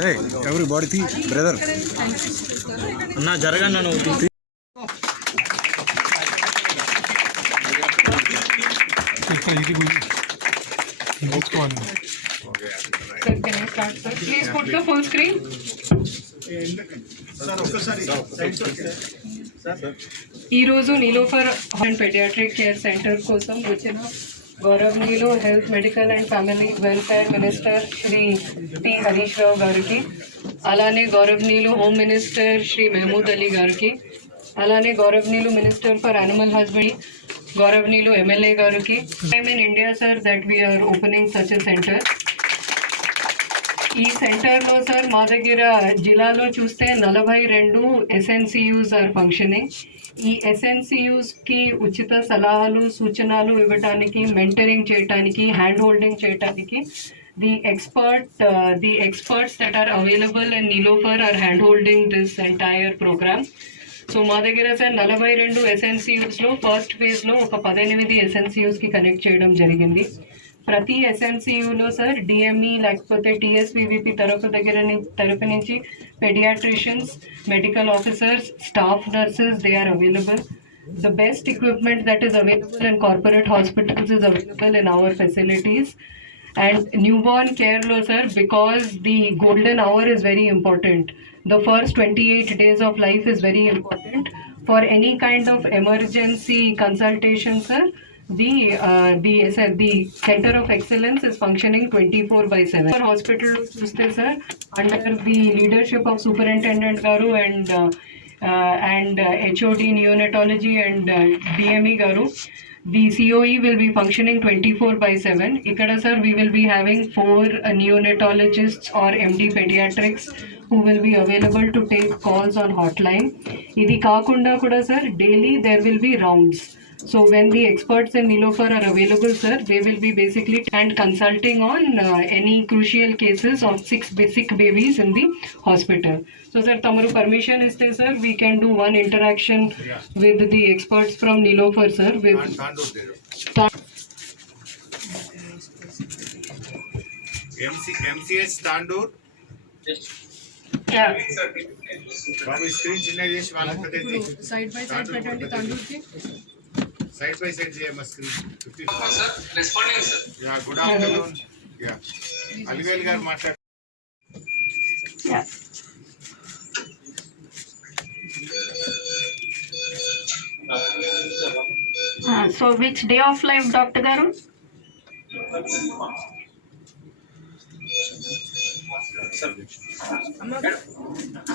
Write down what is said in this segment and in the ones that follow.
Hey, everybody, brother. అన్నా జరగండి అన్న ఒకటి. Can you start, sir? Please put the full screen. ఈ రోజు నీలోఫర్ పెడియాట్రిక్ కేర్ సెంటర్ కోసం వచ్చిన గౌరవనీయులు health medical and family welfare minister Shri T Harish Rao గారికి, అలానే గౌరవనీయులు హోమ్ మినిస్టర్ శ్రీ మహమూద్ అలీ గారికి, అలానే గౌరవనీయులు మినిస్టర్ ఫర్ యానిమల్ హస్బెండరీ గౌరవనీయులు ఎమ్మెల్యే గారికి, time in India sir that we're opening such a centre. ఈ సెంటర్లో సార్ మా దగ్గర జిల్లాలో చూస్తే 42 SNCUs ఆర్ ఫంక్షనింగ్. ఈ SNCUస్కి ఉచిత సలహాలు సూచనలు ఇవ్వడానికి, మెంటరింగ్ చేయడానికి, హ్యాండ్ హోల్డింగ్ చేయడానికి the experts that are available in Nilofer are hand holding this entire program. So మా దగ్గర సార్ 42 SNCUsలో ఫస్ట్ ఫేజ్లో ఒక 18 SNCUsకి కనెక్ట్ చేయడం జరిగింది. ప్రతి SNCUలో సార్ DME లేకపోతే TSVVP తరఫు నుంచి paediatricians, medical officers, staff nurses they are available. The best equipment that is available in corporate hospitals is available in our facilities. And newborn care lo sir, because the golden hour is very important. The first 28 days of life is very important. For any kind of emergency consultation sir, the Center of Excellence is functioning 24/7. For hospital sir, under the leadership of Superintendent Garu and HOD Neonatology and DME Garu, the COE will be functioning 24/7. Ikkada sir, we will be having 4 neonatologists or MD pediatrics who will be available to take calls on hotline. Idi kaakunda kuda sir, daily there will be rounds. So when the experts in Nilofer are available sir, they will be basically and consulting on any crucial cases of sick babies in the hospital. So sir, tamaru permission iste sir, we can do one interaction with the experts from Nilofer sir. With MCH Tandur. yeah. Babu screen చిన్న చేసి వాళ్ళకి పెట్టండి. Side by side పెట్టండి Tandur ki. Side by side చేయమ screen. Sir, responding sir. Yeah, good afternoon. Yeah. అలివేల్ గారు మాట్లాడు. Yeah. So which day of life Dr. Garu?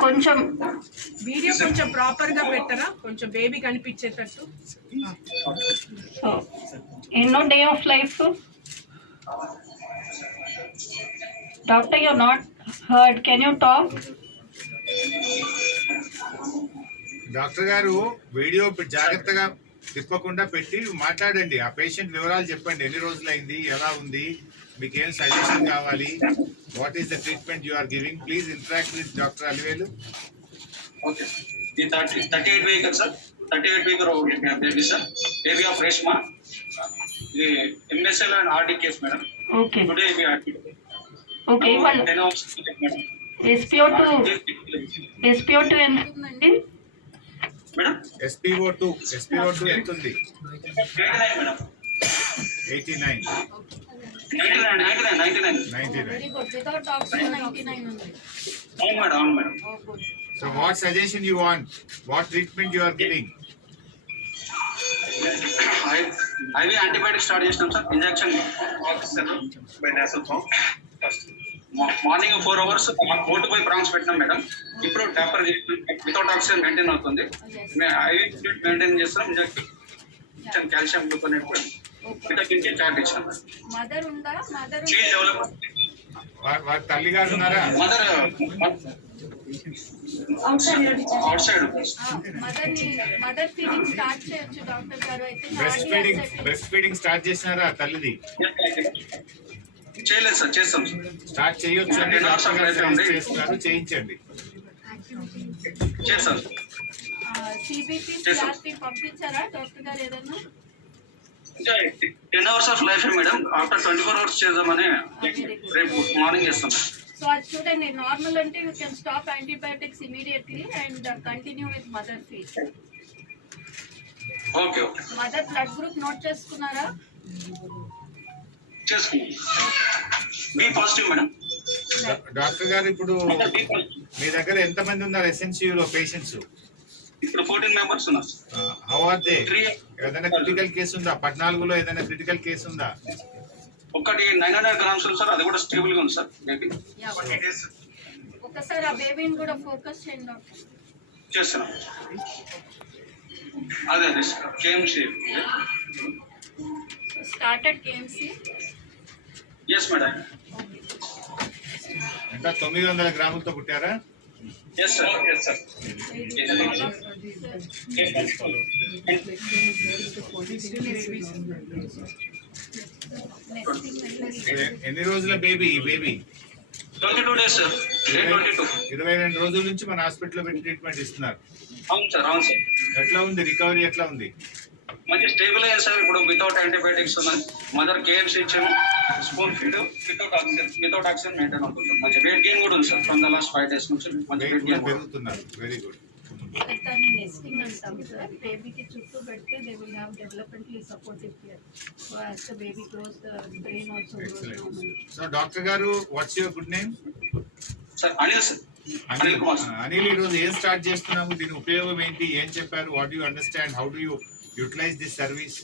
కొంచెం video కొంచెం proper గా పెట్టరా, కొంచెం బేబీ కనిపించేటట్టు. ఎన్నో day of life doctor? You not heard, can you talk? Doctor గారు video జాగ్రత్తగా తిప్పకుండా పెట్టి మాట్లాడండి. ఆ పేషెంట్ వివరాలు చెప్పండి. ఎన్ని రోజులైంది, ఎలా ఉంది, మీకు ఏం సజెషన్ కావాలి, what is the treatment you are giving. Please interact with doctor Alivelu. Okay, ఈ 38 week sir, 38 week baby sir, baby of Reshma. ఇది MSL and RD case madam. Okay, today we are okay. ఇవాళ SpO2 ఎంత ఉందండి madam? SpO2 ఎంత ఉంది? 89 madam. 89. 99. Very good. Without toxin 99 ఉంది. అవును madam. So what suggestion you want? What treatment you are giving? IV antibiotic start చేసినాం sir. Injection by nasal form. Morning 4 hours 4 to 5 prongs పెట్టినాం madam. ఇప్పుడు topper without oxygen maintain అవుతుంది. మేము IV maintain చేస్తాం. Injection calcium gluconate vitamin కి chart ఇచ్చాం. Mother ఉందా? Mother cheese develop. వారి తల్లి గారు ఉన్నారా? Mother out side. Mother feeding start చేయొచ్చు డాక్టర్ గారు. అయితే బ్రెస్ట్ ఫీడింగ్ స్టార్ట్ చేసినారా తల్లిది? చేయలేదు సార్, చేస్తాం సార్. స్టార్ట్ చేయొచ్చు అని డాక్టర్ గారు సజెస్ట్ చేస్తున్నారు, చేయించండి. చేస్తాం. CBP పంపించారా డాక్టర్ గారు ఏదన్నా? ఇంకా 10 hours of life madam. After 24 hours చేద్దామని రేపు మార్నింగ్ చేస్తాం. సో అది చూడండి నార్మల్ అంటే you can stop antibiotics immediately and continue with mother feed. Okay okay mother blood group note చేసుకున్నారా? చేసుకున్నాం. B positive madam. డాక్టర్ గారు ఇప్పుడు మీ దగ్గర ఎంతమంది ఉన్నారు ఎస్ఎన్సియులో పేషెంట్స్? ఇప్పుడు 14 మెంబర్స్ ఉన్నారు. How are they? 3 ఏదైనా క్రిటికల్ కేసు ఉందా? 14లో ఏదైనా క్రిటికల్ కేసు ఉందా? ఒకటి 900 గ్రామ్స్ ఉంది సార్, అది కూడా స్టేబుల్ గా ఉంది సార్. మేబీ ఒకసారి ఆ బేబీని కూడా ఫోకస్ చేయండి డాక్టర్. చేస్తున్నాం. అదే అదే KMC. Started KMC. Yes madam. ఎంత 900 గ్రాములతో పుట్టారా? Yes sir. Yes sir. ఎన్ని రోజుల బేబీ? ఈ బేబీ 22 డేస్ సార్. 22. 22 రోజుల నుంచి మన హాస్పిటల్లో పెట్టి ట్రీట్మెంట్ ఇస్తున్నారు. అవును సార్. అవును సార్. ఎట్లా ఉంది రికవరీ? ఎట్లా ఉంది? మంచి స్టేబుల్ అయ్యింది సార్. ఇప్పుడు వితౌట్ యాంటీబయాటిక్స్ ఉన్నాయి. మదర్ కేఎంసీ ఇచ్చాము. Spoon feed without oxygen maintain అవుతుంది. మంచి వెయిట్ గెయిన్ కూడా ఉంది sir. From the last 5 days నుంచి మంచి వెయిట్ గెయిన్ పెరుగుతున్నారు. Very good. దాన్ని నెస్టింగ్ అంటాం సార్. బేబీకి చుట్టూ పెడితే they will have developmentally supportive care. So as the baby grows the brain also grows normally. So doctor గారు what's your good name? Sir Anil sir. Anil Kumar. Anil, ఈ రోజు ఏం స్టార్ట్ చేస్తున్నాము? దీని ఉపయోగం ఏంటి? ఏం చెప్పారు? What you understand? How do you utilise this service?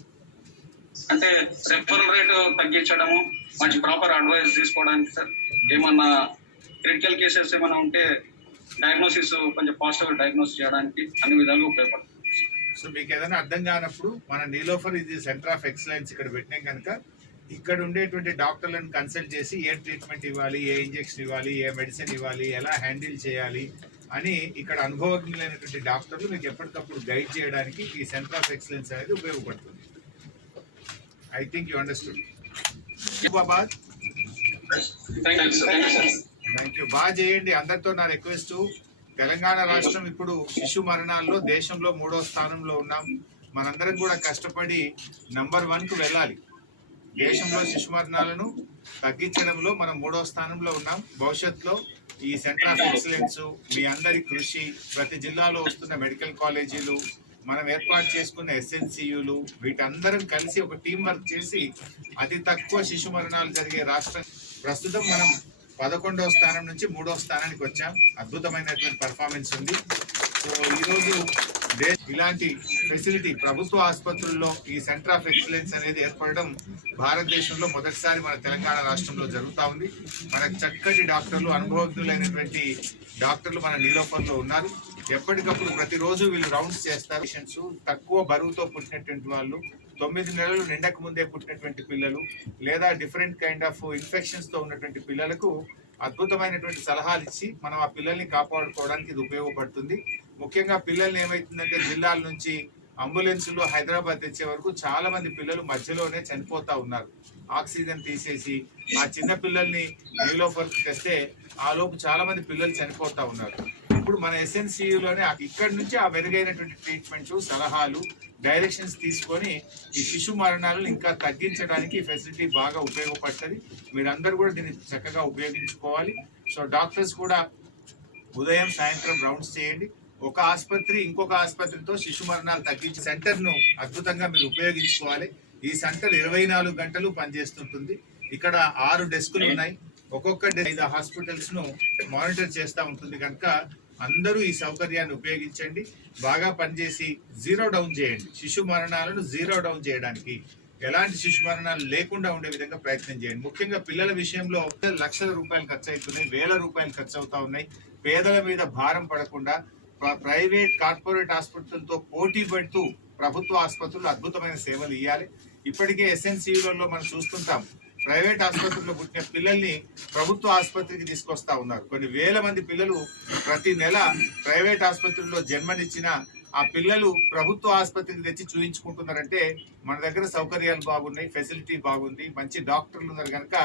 అంటే రెఫరల్ రేట్ తగ్గించడము, మంచి ప్రాపర్ అడ్వైస్ తీసుకోవడానికి సార్. ఏమన్నా క్రిటికల్ కేసెస్ ఏమైనా ఉంటే డయాగ్నోసిస్ కొంచెం పాజిటివ్ డయాగ్నోస్ చేయడానికి అన్ని విధాలుగా ఉపయోగపడుతుంది. సో మీకు ఏదైనా అర్థం కానప్పుడు మన నీలోఫర్ ఇది సెంటర్ ఆఫ్ ఎక్సలెన్స్ ఇక్కడ పెట్టినాం కనుక ఇక్కడ ఉండేటువంటి డాక్టర్లను కన్సల్ట్ చేసి ఏ ట్రీట్మెంట్ ఇవ్వాలి, ఏ ఇంజెక్షన్ ఇవ్వాలి, ఏ మెడిసిన్ ఇవ్వాలి, ఎలా హ్యాండిల్ చేయాలి అని ఇక్కడ అనుభవజ్ఞులైనటువంటి డాక్టర్లు మీకు ఎప్పటికప్పుడు గైడ్ చేయడానికి ఈ సెంటర్ ఆఫ్ ఎక్సలెన్స్ అనేది ఉపయోగపడుతుంది. I think you understood. బాబాద్ థ్యాంక్ యూ. బాగా చేయండి. అందరితో నా రిక్వెస్ట్, తెలంగాణ రాష్ట్రం ఇప్పుడు శిశు మరణాల్లో దేశంలో 3వ స్థానంలో ఉన్నాం. మనందరం కూడా కష్టపడి నంబర్ 1కు వెళ్ళాలి. దేశంలో శిశు మరణాలను తగ్గించడంలో మనం 3వ స్థానంలో ఉన్నాం. భవిష్యత్తులో ఈ సెంటర్ ఆఫ్ ఎక్సలెన్స్, మీ అందరి కృషి, ప్రతి జిల్లాలో వస్తున్న మెడికల్ కాలేజీలు, మనం ఏర్పాటు చేసుకున్న ఎస్ఎన్సియులు, వీటందరం కలిసి ఒక టీం వర్క్ చేసి అతి తక్కువ శిశు మరణాలు జరిగే రాష్ట్రం. ప్రస్తుతం మనం 11వ స్థానం నుంచి 3వ స్థానానికి వచ్చాం. అద్భుతమైనటువంటి పర్ఫార్మెన్స్ ఉంది. సో ఈరోజు ఇలాంటి ఫెసిలిటీ ప్రభుత్వ ఆసుపత్రుల్లో ఈ సెంటర్ ఆఫ్ ఎక్సలెన్స్ అనేది ఏర్పడడం భారతదేశంలో మొదటిసారి మన తెలంగాణ రాష్ట్రంలో జరుగుతూ ఉంది. మనకు చక్కటి డాక్టర్లు, అనుభవజ్ఞులైనటువంటి డాక్టర్లు మన నీలోఫర్లో ఉన్నారు. ఎప్పటికప్పుడు ప్రతిరోజు వీళ్ళు రౌండ్స్ చేస్తారు. పేషెంట్స్ తక్కువ బరువుతో పుట్టినటువంటి వాళ్ళు, 9 నెలలు నిండక ముందే పుట్టినటువంటి పిల్లలు, లేదా డిఫరెంట్ కైండ్ ఆఫ్ ఇన్ఫెక్షన్స్ తో ఉన్నటువంటి పిల్లలకు అద్భుతమైనటువంటి సలహాలు ఇచ్చి మనం ఆ పిల్లల్ని కాపాడుకోవడానికి ఇది ఉపయోగపడుతుంది. ముఖ్యంగా పిల్లల్ని ఏమైతుందంటే జిల్లాల నుంచి అంబులెన్సుల్లో హైదరాబాద్ తెచ్చే వరకు చాలా మంది పిల్లలు మధ్యలోనే చనిపోతా ఉన్నారు. ఆక్సిజన్ తీసేసి ఆ చిన్న పిల్లల్ని నీలోఫర్కి తెస్తే ఆ లోపు చాలా మంది పిల్లలు చనిపోతా ఉన్నారు. ఇప్పుడు మన ఎస్ఎన్సియులోనే ఇక్కడి నుంచి ఆ మెరుగైనటువంటి ట్రీట్మెంట్, సలహాలు, డైరెక్షన్స్ తీసుకొని ఈ శిశు మరణాలను ఇంకా తగ్గించడానికి ఈ ఫెసిలిటీ బాగా ఉపయోగపడుతుంది. మీరందరూ కూడా దీన్ని చక్కగా ఉపయోగించుకోవాలి. సో డాక్టర్స్ కూడా ఉదయం సాయంత్రం రౌండ్స్ చేయండి. ఒక ఆసుపత్రి ఇంకొక ఆసుపత్రితో శిశు మరణాలు తగ్గించే సెంటర్ను అద్భుతంగా మీరు ఉపయోగించుకోవాలి. ఈ సెంటర్ 24 గంటలు పనిచేస్తుంటుంది. ఇక్కడ 6 డెస్కులు ఉన్నాయి. ఒక్కొక్క 5 హాస్పిటల్స్ ను మానిటర్ చేస్తూ ఉంటుంది కనుక అందరూ ఈ సౌకర్యాన్ని ఉపయోగించండి. బాగా పనిచేసి 0 డౌన్ చేయండి. శిశు మరణాలను 0 డౌన్ చేయడానికి, ఎలాంటి శిశు మరణాలు లేకుండా ఉండే విధంగా ప్రయత్నం చేయండి. ముఖ్యంగా పిల్లల విషయంలో లక్షల రూపాయలు ఖర్చు అవుతున్నాయి, వేల రూపాయలు ఖర్చు అవుతా ఉన్నాయి. పేదల మీద భారం పడకుండా ప్రైవేట్ కార్పొరేట్ ఆసుపత్రులతో పోటీ పెడుతూ ప్రభుత్వ ఆసుపత్రులు అద్భుతమైన సేవలు ఇవ్వాలి. ఇప్పటికే ఎస్ఎన్సియులలో మనం చూస్తుంటాం, ప్రైవేట్ ఆసుపత్రుల్లో పుట్టిన పిల్లల్ని ప్రభుత్వ ఆసుపత్రికి తీసుకొస్తా ఉన్నారు. కొన్ని వేల మంది పిల్లలు ప్రతి నెల ప్రైవేట్ ఆసుపత్రుల్లో జన్మనిచ్చిన ఆ పిల్లలు ప్రభుత్వ ఆసుపత్రికి తెచ్చి చూయించుకుంటున్నారంటే మన దగ్గర సౌకర్యాలు బాగున్నాయి, ఫెసిలిటీ బాగుంది, మంచి డాక్టర్లు ఉన్నారు కనుక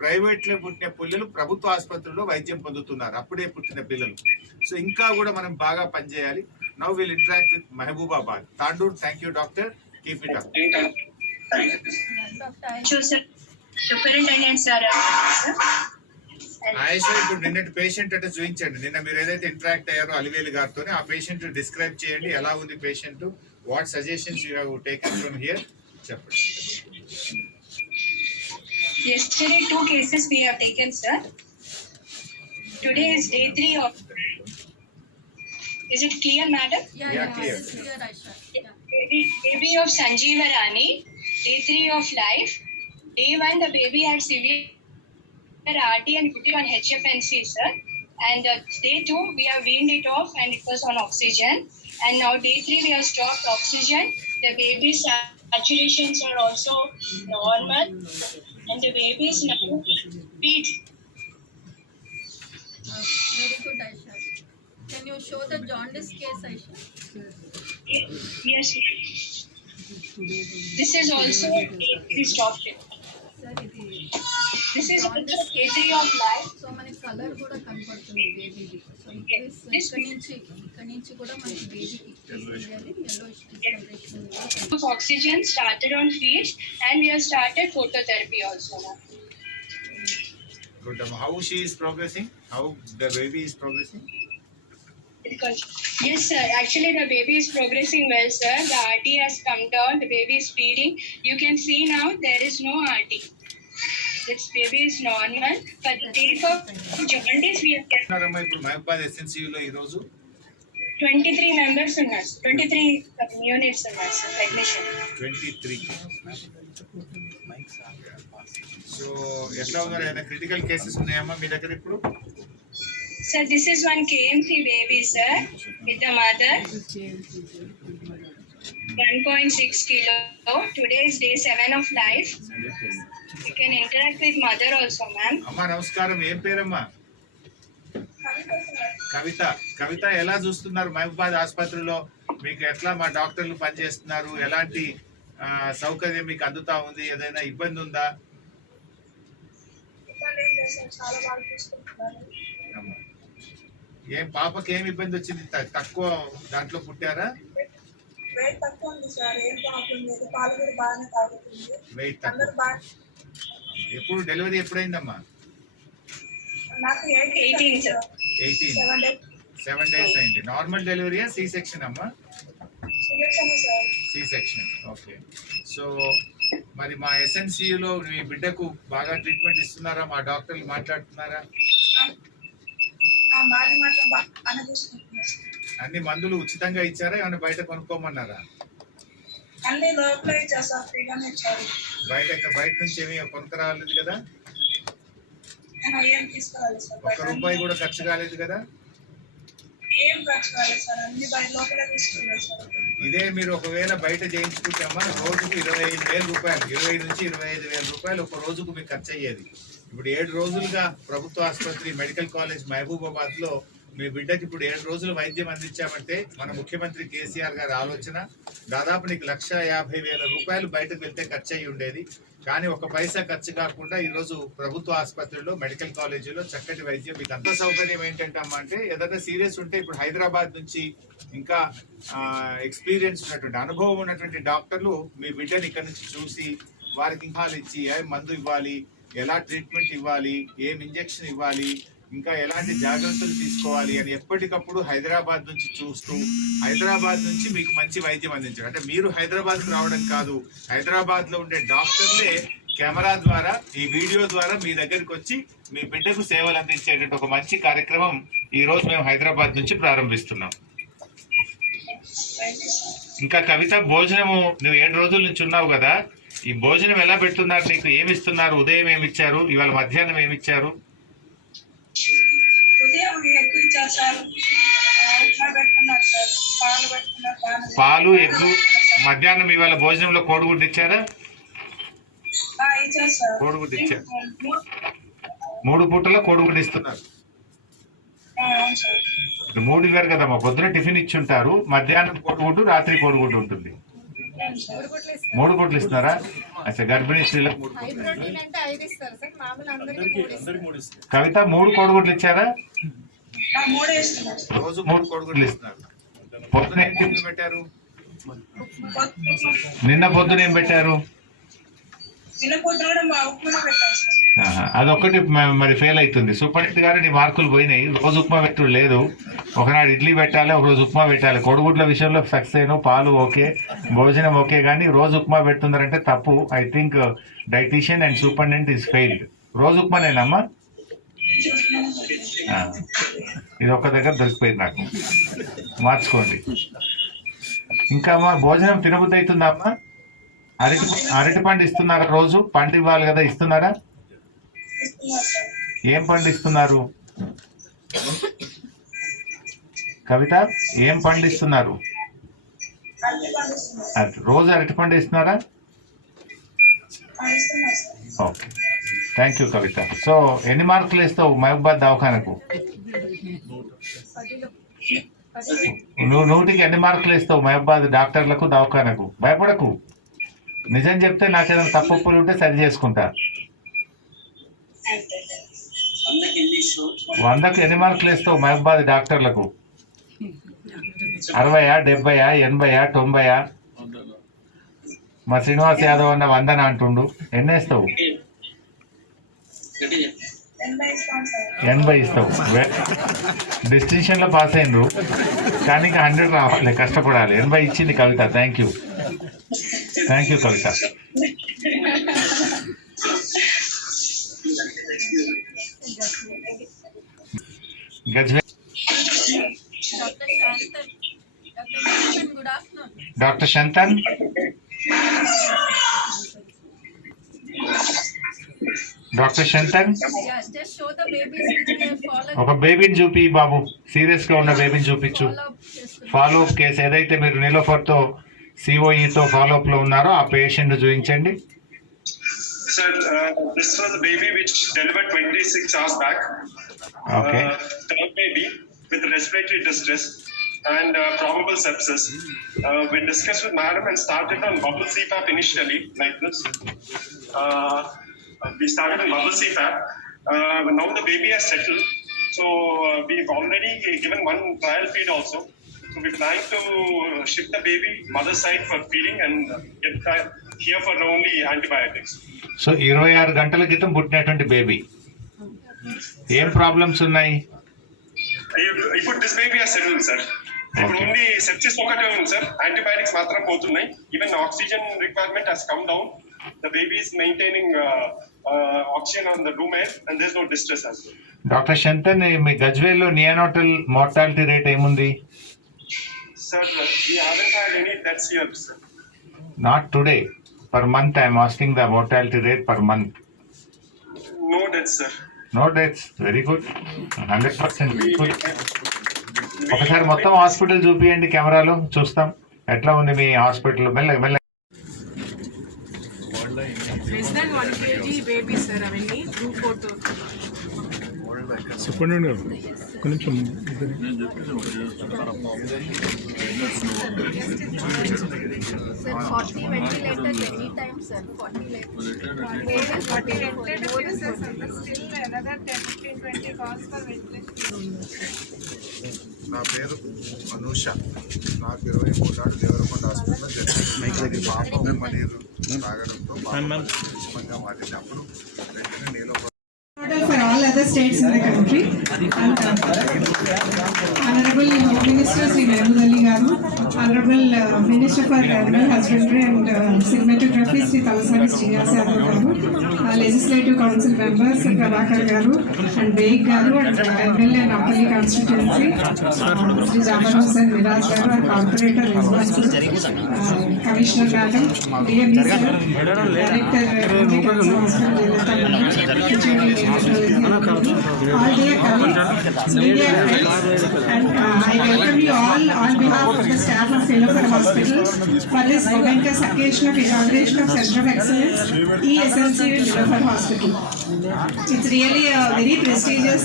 ప్రైవేట్ లో పుట్టిన పిల్లలు ప్రభుత్వ ఆసుపత్రుల్లో వైద్యం పొందుతున్నారు, అప్పుడే పుట్టిన పిల్లలు. సో ఇంకా కూడా మనం బాగా పనిచేయాలి. Now will interact with Mahabubabad. Tandur. Thank you doctor, keep it up. Superintendent sir, Ayesha ఇప్పుడు నిన్నటి పేషెంట్ అంటే చూపించండి. నిన్న మీరు ఏదైతే ఇంటరాక్ట్ అయ్యారో అలివేలు గారితో ఆ పేషెంట్ డిస్క్రైబ్ చేయండి. ఎలా ఉంది patient, what suggestions you have taken from here చెప్పండి. Yesterday, 2 cases we have taken, sir. Today is day 3 of. Is it clear, madam? Yeah, clear. Baby of Sanjeeva Rani, day 3 of life. Day 1, the baby had severe RT and put it on HFNC, sir. And day 2, we have weaned it off and it was on oxygen. And now day 3, we have stopped oxygen. The baby's saturations are also normal. And the baby is now feed. Very good, Aisha. Can you show the jaundice case, Aisha? Yes. This is also stopped it. Sir, ఇది This is also jaundice case. day 3 of life. So మనకి colour కూడా కనపడుతుంది బేబీది. So ఇక్కడ నుంచి కూడా మనకి బేబీకి yellowish discoloration. Oxygen started on feeds and we have started phototherapy also now. Good. How she is progressing? How the baby is progressing? Yes, sir. Actually, the baby is progressing well, sir. The RT has come down. The baby is feeding. You can see now there is no RT. This baby is normal. But for jaundice, we have kept ఉన్నారమ్మా ఇప్పుడు మహబాద్ SNCU లో ఈ రోజు 23 members unnars. 23 units unnars, sir. Admission. 23. So ఎట్లా ఉన్నారు? ఏదైనా critical cases ఉన్నాయమ్మా మీ దగ్గర ఇప్పుడు? Sir, this is one KMC baby, sir, with the mother. 1.6 kilo. Today is day 7 of life. You can interact with mother also, ma'am. అమ్మా నమస్కారం. ఏం పేరమ్మా? కవిత. కవిత ఎలా చూస్తున్నారు మహబాద్ ఆసుపత్రిలో? మీకు ఎట్లా మా డాక్టర్లు పనిచేస్తున్నారు? ఎలాంటి సౌకర్యం మీకు అందుతా ఉంది? ఏదైనా ఇబ్బంది ఉందా? ఏం పాపకి ఏం ఇబ్బంది వచ్చింది? తక్కువ దాంట్లో పుట్టారా? వెయిట్ తక్కువ. ఎప్పుడు డెలివరీ ఎప్పుడైందమ్మా? 18, sir. 7 days అయింది. నార్మల్ డెలివరీయా సి సెక్షన్ అమ్మా? C section. ఓకే. సో మరి మా SNCUలో మీ బిడ్డకు బాగా ట్రీట్మెంట్ ఇస్తున్నారా? మా డాక్టర్లు మాట్లాడుతున్నారా? అన్ని మందులు ఉచితంగా ఇచ్చారా? ఏమైనా బయట కొనుక్కోమన్నారా? అన్ని లోపల ఇచ్చారు, ఫ్రీగానే ఇచ్చారు. బయట నుంచి ఏమీ కొనుక్కరాలేదు కదా? ఏం తీసుకోవాలి సార్? ₹1 కూడా ఖర్చు కాలేదు కదా? ఏం ఖర్చు కాలేదు సార్, అన్ని బయట లోపల తీసుకున్నారు సార్. ఇదే మీరు ఒకవేళ బయట చేయించుకుంటామా రోజుకు ₹25,000, 20 నుంచి 25,000 రూపాయలు ఒక రోజుకు మీకు ఖర్చు అయ్యేది. ఇప్పుడు 7 రోజులుగా ప్రభుత్వ ఆసుపత్రి మెడికల్ కాలేజ్ మహబూబాబాద్ లో మీ బిడ్డకి ఇప్పుడు 7 రోజులు వైద్యం అందించామంటే మన ముఖ్యమంత్రి కేసీఆర్ గారి ఆలోచన. దాదాపు నీకు ₹150,000 బయటకు వెళ్తే ఖర్చు అయ్యి ఉండేది. కానీ ఒక పైసా ఖర్చు కాకుండా ఈ రోజు ప్రభుత్వ ఆసుపత్రిలో మెడికల్ కాలేజీలో చక్కటి వైద్యం మీకు అంత సౌకర్యం ఏంటంటే అమ్మా అంటే ఏదైనా సీరియస్ ఉంటే ఇప్పుడు హైదరాబాద్ నుంచి ఇంకా ఎక్స్పీరియన్స్ ఉన్నటువంటి అనుభవం ఉన్నటువంటి డాక్టర్లు మీ బిడ్డని ఇక్కడ నుంచి చూసి వారికి ఇంకాలు ఇచ్చి ఏం మందు ఇవ్వాలి, ఎలా ట్రీట్మెంట్ ఇవ్వాలి, ఏం ఇంజెక్షన్ ఇవ్వాలి, ఇంకా ఎలాంటి జాగ్రత్తలు తీసుకోవాలి అని ఎప్పటికప్పుడు హైదరాబాద్ నుంచి చూస్తూ హైదరాబాద్ నుంచి మీకు మంచి వైద్యం అందించడం. అంటే మీరు హైదరాబాద్కు రావడం కాదు, హైదరాబాద్ లో ఉండే డాక్టర్లే కెమెరా ద్వారా ఈ వీడియో ద్వారా మీ దగ్గరికి వచ్చి మీ బిడ్డకు సేవలు అందించేటువంటి ఒక మంచి కార్యక్రమం ఈ రోజు మేము హైదరాబాద్ నుంచి ప్రారంభిస్తున్నాం. ఇంకా కవిత, భోజనము నువ్వు 7 రోజుల నుంచి ఉన్నావు కదా, ఈ భోజనం ఎలా పెడుతున్నారు నీకు? ఏమి ఇస్తున్నారు? ఉదయం ఏమి ఇచ్చారు, ఇవాళ మధ్యాహ్నం ఏమి ఇచ్చారు? ఉదయం ఎక్కువ ఇచ్చారు సార్, ఉప్మా పెట్టుకున్నారు సార్, పాలు పెట్టుకున్నారు. పాలు, ఎగ్గు. మధ్యాహ్నం ఇవాళ భోజనంలో కోడిగుడ్డు ఇచ్చారా? ఇచ్చారు సార్, కోడిగుడ్డు ఇచ్చారు. 3 పూటల కోడిగుడ్డు ఇస్తున్నారు. 3 ఇవ్వరు కదమ్మా, పొద్దున టిఫిన్ ఇచ్చి ఉంటారు, మధ్యాహ్నం కోడిగుడ్డు, రాత్రి కోడిగుడ్డు ఉంటుంది. 3 గుడ్లు ఇస్తున్నారా? అచ్చా, గర్భిణీ స్త్రీలకు 3 గుడ్లు. కవిత 3 కోడిగుడ్లు ఇచ్చారా? రోజు 3 కోడిగుడ్లు ఇస్తున్నారు. పొద్దున ఏం టిఫిన్ పెట్టారు? నిన్న పొద్దున ఏం పెట్టారు? తినపోతే కూడా మా ఉప్మా పెట్టాం సార్. అదొక్కటి మరి ఫెయిల్ అవుతుంది. సూపరింటెండెంట్ గారు నీ మార్కులు పోయినాయి. రోజు ఉప్మా పెట్టుడు లేదు. ఒకనాడు ఇడ్లీ పెట్టాలి, ఒకరోజు ఉప్మా పెట్టాలి. కొడుగుడ్ల విషయంలో సక్సెస్ అయిన పాలు ఓకే, భోజనం ఓకే, కానీ రోజు ఉప్మా పెడుతున్నారంటే తప్పు. I think dietician and superintendent is failed. రోజు ఉప్మానేనమ్మా? ఇది ఒక్క దగ్గర దొరికిపోయింది నాకు, మార్చుకోండి. ఇంకా అమ్మా భోజనం తినబుద్ధి అవుతుందా అమ్మా? అరటి పండు ఇస్తున్నారా? రోజు పండు ఇవ్వాలి కదా, ఇస్తున్నారా? ఏం పండు ఇస్తున్నారు కవిత? ఏం పండు ఇస్తున్నారు? రోజు అరటి పండు ఇస్తున్నారా? Okay, thank you Kavitha. So ఎన్ని మార్కులు ఇస్తావు మహబూబాద్ దవాఖానకు? నువ్వు 100కి ఎన్ని మార్కులు ఇస్తావు మహబూబాద్ డాక్టర్లకు దవాఖానకు? భయపడకు, నిజం చెప్తే నాకు ఏదైనా తప్పులు ఉంటే సరి చేసుకుంటా. 100కి ఎన్ని మార్కులు ఇస్తావు మహబూబాద్ డాక్టర్లకు? 60, 70, 80, 90? మా శ్రీనివాస్ యాదవ్ అన్న 100 అంటుండు. ఎన్ని ఇస్తావు? 80 ఇస్తావు. డిస్టింక్షన్లో పాస్ అయినరు, కానీ 100 రావాలి, కష్టపడాలి. 80 ఇచ్చింది Kavitha. Thank you, thank you Kavitha. Gajwel doctor Shantan. Doctor Shantan, ఒక బేబీని చూపి బాబు, సీరియస్ గా ఉన్న బేబీని చూపించు. ఫాలో అప్ కేసు ఏదైతే మీరు నిలోఫర్తో సిఓఈతో ఫాలో అప్ లో ఉన్నారో ఆ పేషెంట్ చూపించండి. Sir, this was a baby which delivered 26 hours back. Okay. Third baby with respiratory distress and probable sepsis. We discussed with madam and started on bubble CPAP initially, like this. We started on bubble CPAP. Now the baby has settled. So we've already given one trial feed also. So we're planning to shift the baby mother side for feeding and get here for only antibiotics. So 26 గంటల క్రితం పుట్టినటువంటి baby, ఏం problems ఉన్నాయి? ఇప్పుడు this baby has settled sir. ఇప్పుడు only sepsis ఒకటే ఉంది sir. Antibiotics మాత్రం పోతున్నాయి. Even oxygen requirement has come down. The baby is maintaining oxygen on the room air and there is no distress as well. Doctor Shantan, మీ గజ్వేల్లో neonatal mortality rate ఏముంది? Sir, we haven't had any deaths here, sir. Not today. Per month, I am asking the mortality rate per month. No deaths, sir. No deaths. Very good. 100% good. ఒకసారి మొత్తం hospital చూపియండి కెమెరాలో, చూస్తాం ఎట్లా ఉంది మీ hospital. మెల్ల మెల్ల. less than 1 kg baby sir, అవన్నీ గ్రూప్ ఫోటో. సూపరింటెండెంట్ గారు ఒక నిమిషం. Sir, 40 ventilators anytime, sir. 40 ventilators. Still another 10-15-20 calls for ventilation. నా పేరు అనూష. నాకు 23 నాడు దేవరకొండ హాస్పిటల్లో జరిగింది. పాప మనీరు తాగడంతో ఉష్మంగా మారినప్పుడు వెంటనే నీలో For all other states in the country, Honorable Home Minister Sri Mehmood Ali Garu, Honorable Minister for Animal Husbandry and Cinematography Sri Talasani Srinivas Yadav Garu, Legislative Council members Prabhakar Garu and Baig Garu and MLA Nampally constituency, Sri Jamal Hussain Miraj Garu and Corporator Rizwan Sir, Commissioner Madam, DMD Sir, Director all dear colleagues, media friends, and I welcome you all on behalf of the staff of Nilofer Hospital for this momentous occasion of inauguration of Center of Excellence, ESNCU Nilofer Hospital. It's really a very prestigious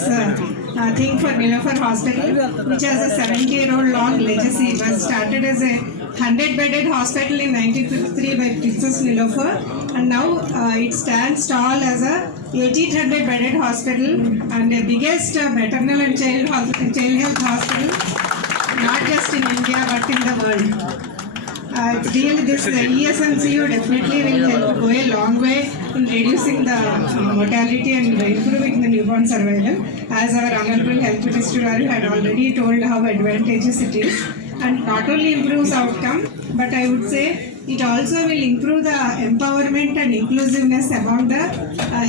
thing for Nilofer Hospital, which has a 70-year-old long legacy. It was started as a 100-bedded hospital in 1953 by Princess Nilofer, and now it stands tall as a 1,800-bedded hospital and the biggest maternal and child health hospital, not just in India but in the world. It's really this ESNCU definitely will help go a long way in reducing the mortality and improving the newborn survival. As our Honorable Health Minister had already told how advantageous it is, and not only improves outcome, but I would say it also will improve the empowerment and inclusiveness among the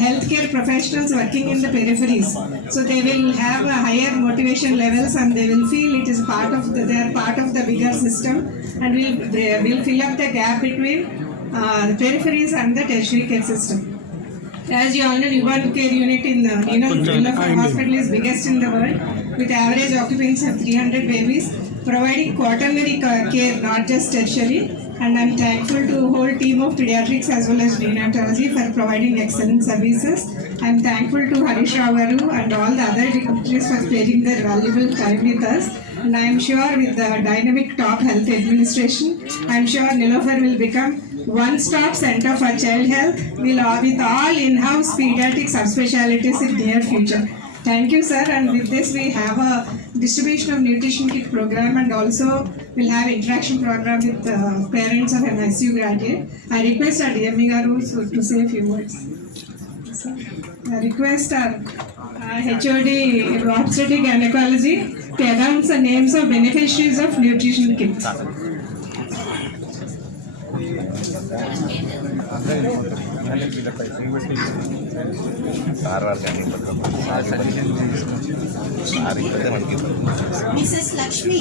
healthcare professionals working in the peripheries. So they will have a higher motivation levels and they will feel it is part of they are part of the bigger system, and will fill up the gap between the peripheries and the tertiary care system. As you all know, newborn care unit in the Nilafar Hospital is biggest in the world, with average occupancy of 300 babies, providing quaternary care, not just tertiary. And I'm thankful to the whole team of pediatrics as well as neonatology for providing excellent services. I'm thankful to Harish Rao Garu and all the other dignitaries for sparing their valuable time with us. And I'm sure with the dynamic top health administration, I'm sure Nilafar will become one-stop center for child health with all in-house pediatric subspecialties in near future. Thank you, sir. And with this, we have a distribution of nutrition kit program, and also we'll have interaction program with parents of MSU graduate. I request our DME Garu to say a few words. So, I request our HOD obstetric gynecology to announce the names of beneficiaries of nutrition kits. Mrs. Lakshmi.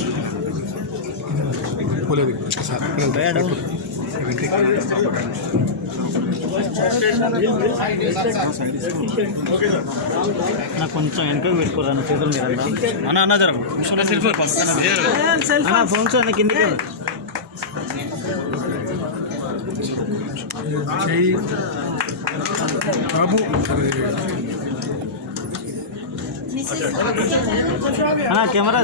నాకు కొంచెం వెనకకి పెట్టుకోరా చేతులు మీద అన్న అన్న జర అన్న ఫోన్స్ అన్న కిందికి బాబు అన్న కెమెరా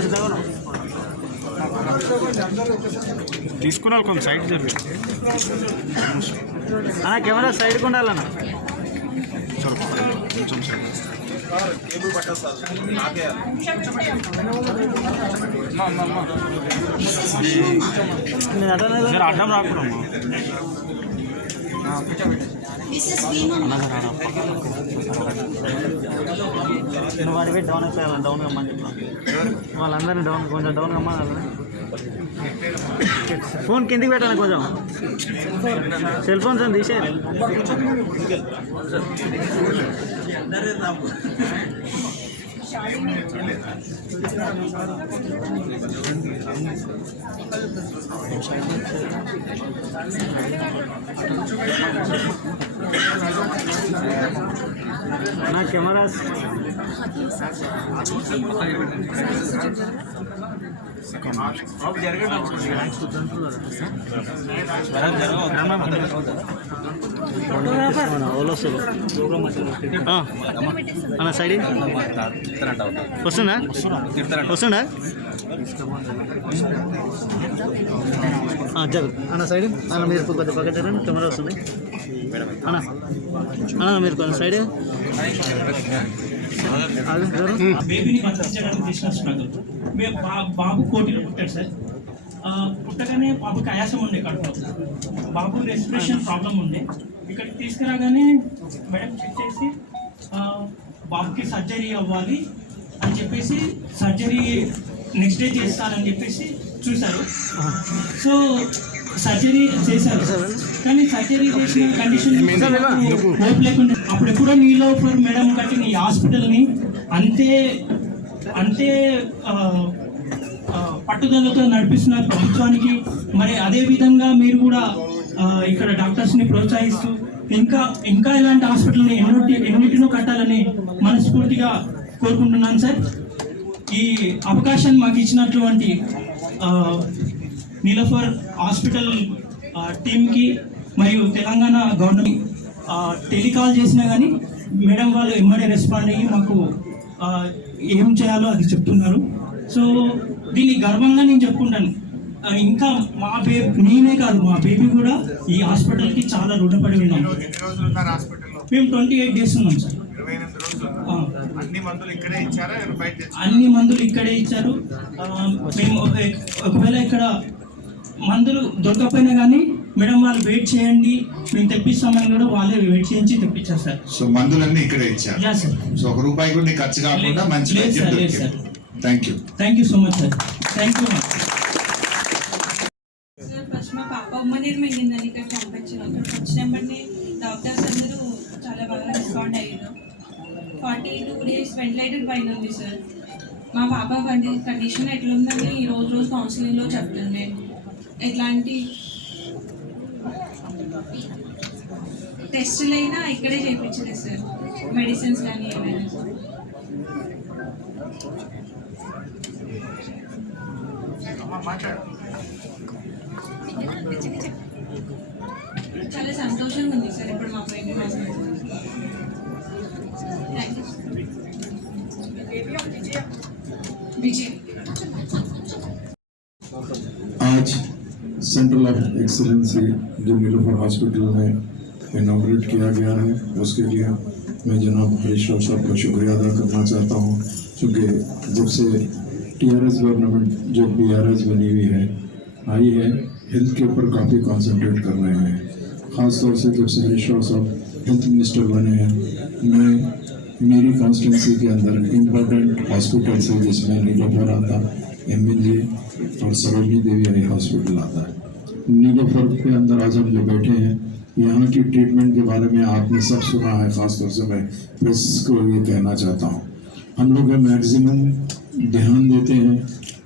తీసుకున్నాను కొంచెం సైడ్ జరిగి అన్న కెమెరా సైడ్కి ఉండాలన్న కొంచెం సైడ్ నేను అడ్డం రాకుండా నువ్వు వాడి పెట్టి డౌన్ అయిపోయాను డౌన్ కమ్మని చెప్పాను వాళ్ళందరినీ డౌన్ కొంచెం డౌన్ కమ్మని ఫోన్ కిందికి పెట్టాను కొంచెం సెల్ ఫోన్స్ అని తీసేయాలి నా కెమెరాస్ అన్న సైడ్ వస్తుందా వస్తుందా జరు అన్న సైడ్ అన్న మీరు కొద్దిగా పక్క జరగండి కెమెరా వస్తుంది అన్న అన్న మీరు కొంచెం సైడ్ బేబీని బతికించడానికి చేసిన స్ట్రగుల్ బాబు కోటిలో పుట్టాడు సార్ పుట్టగానే బాబుకి ఆయాసం ఉండే కడుపులో బాబు రెస్పిరేషన్ ప్రాబ్లం ఉండే ఇక్కడికి తీసుకురాగానే మేడం చెక్ చేసి బాబుకి సర్జరీ అవ్వాలి అని చెప్పేసి సర్జరీ నెక్స్ట్ డే చేస్తానని చెప్పేసి చూశారు సో సర్జరీ చేశారు కానీ సర్జరీ చేసిన కండిషన్ హోప్ లేకుండా అప్పుడెప్పుడో నీలోఫర్ మేడం కట్టిన ఈ హాస్పిటల్ని అంతే పట్టుదలతో నడిపిస్తున్నారు ప్రభుత్వానికి మరి అదే విధంగా మీరు కూడా ఇక్కడ డాక్టర్స్ని ప్రోత్సహిస్తూ ఇంకా ఇలాంటి హాస్పిటల్ని ఎన్నిటినో కట్టాలని మనస్ఫూర్తిగా కోరుకుంటున్నాను సార్. ఈ అవకాశాన్ని మాకు ఇచ్చినటువంటి నీలోఫర్ హాస్పిటల్ టీమ్కి మరియు తెలంగాణ గవర్నమెంట్ టెలికాల్ చేసినా కానీ మేడం వాళ్ళు ఎమ్మడే రెస్పాండ్ అయ్యి మాకు ఏం చేయాలో అది చెప్తున్నారు. సో దీన్ని గర్వంగా నేను చెప్పుకుంటాను. ఇంకా మా బేబీ నేనే కాదు మా బేబీ కూడా ఈ హాస్పిటల్కి చాలా రుణపడి ఉన్నాం. మేము 28 days ఉన్నాం సార్. అన్ని మందులు ఇక్కడే ఇచ్చారు. మేము ఒకవేళ ఇక్కడ మందులు దొరకకపోయినా కానీ మేడం వాళ్ళు వెయిట్ చేయండి మేము తెప్పిస్తామని కూడా వాళ్ళే వెయిట్ చేయించి తెప్పించారు సార్. సో మందులన్నీ ఇక్కడే ఇచ్చారు. Yeah sir. సో ₹1 కూడా నీకు ఖర్చు కాకుండా మంచి లేదు సార్, లేదు sir. Thank you. Thank you so much sir. Thank you ma'am. Sir first మా పాప ఉమ్మనీరు మింగిందని ఇక్కడ పంపించాను. అక్కడ వచ్చినామంటే డాక్టర్స్ అందరూ చాలా బాగా రెస్పాండ్ అయ్యారు. 42 days వెంటిలేటర్ పైన ఉంది సార్. మా పాప కండిషన్ ఎట్లుందని రోజు కౌన్సిలింగ్లో చెప్తుంది. ఎట్లాంటి టెస్టులు అయినా ఇక్కడే చేయించలేదు సార్, మెడిసిన్స్ కానీ ఏమైనా సార్. చాలా సంతోషంగా ఉంది సార్ ఇప్పుడు మా పైన థ్యాంక్ యూ విజయ్. आज सेंट्रल ऑफ एक्सीलेंसी जो नीलोफर हॉस्पिटल में इनॉग्रेट किया गया है उसके लिए मैं जनाब हरीश राव साहब का शुक्रिया अदा करना चाहता हूँ, क्योंकि जब से TRS गवर्नमेंट जो BRS बनी हुई है आई है, हेल्थ के ऊपर काफ़ी कॉन्सेंट्रेट कर रहे हैं। ख़ास तौर से जब से हरीश राव साहब हेल्थ मिनिस्टर बने हैं, मैं मेरी कॉन्स्टिट्यूंसी के अंदर इम्पोर्टेंट हॉस्पिटल से जिसमें नीलोफर आता, MNJ और सरोजनी देवी आई हॉस्पिटल आता है। नीलोफर के अंदर आज हम जो बैठे हैं, यहाँ की ट्रीटमेंट के बारे में आपने सब सुना है। ख़ासतौर से मैं प्रेस को ये कहना चाहता हूँ, हम लोग मैक्सिमम ध्यान देते हैं,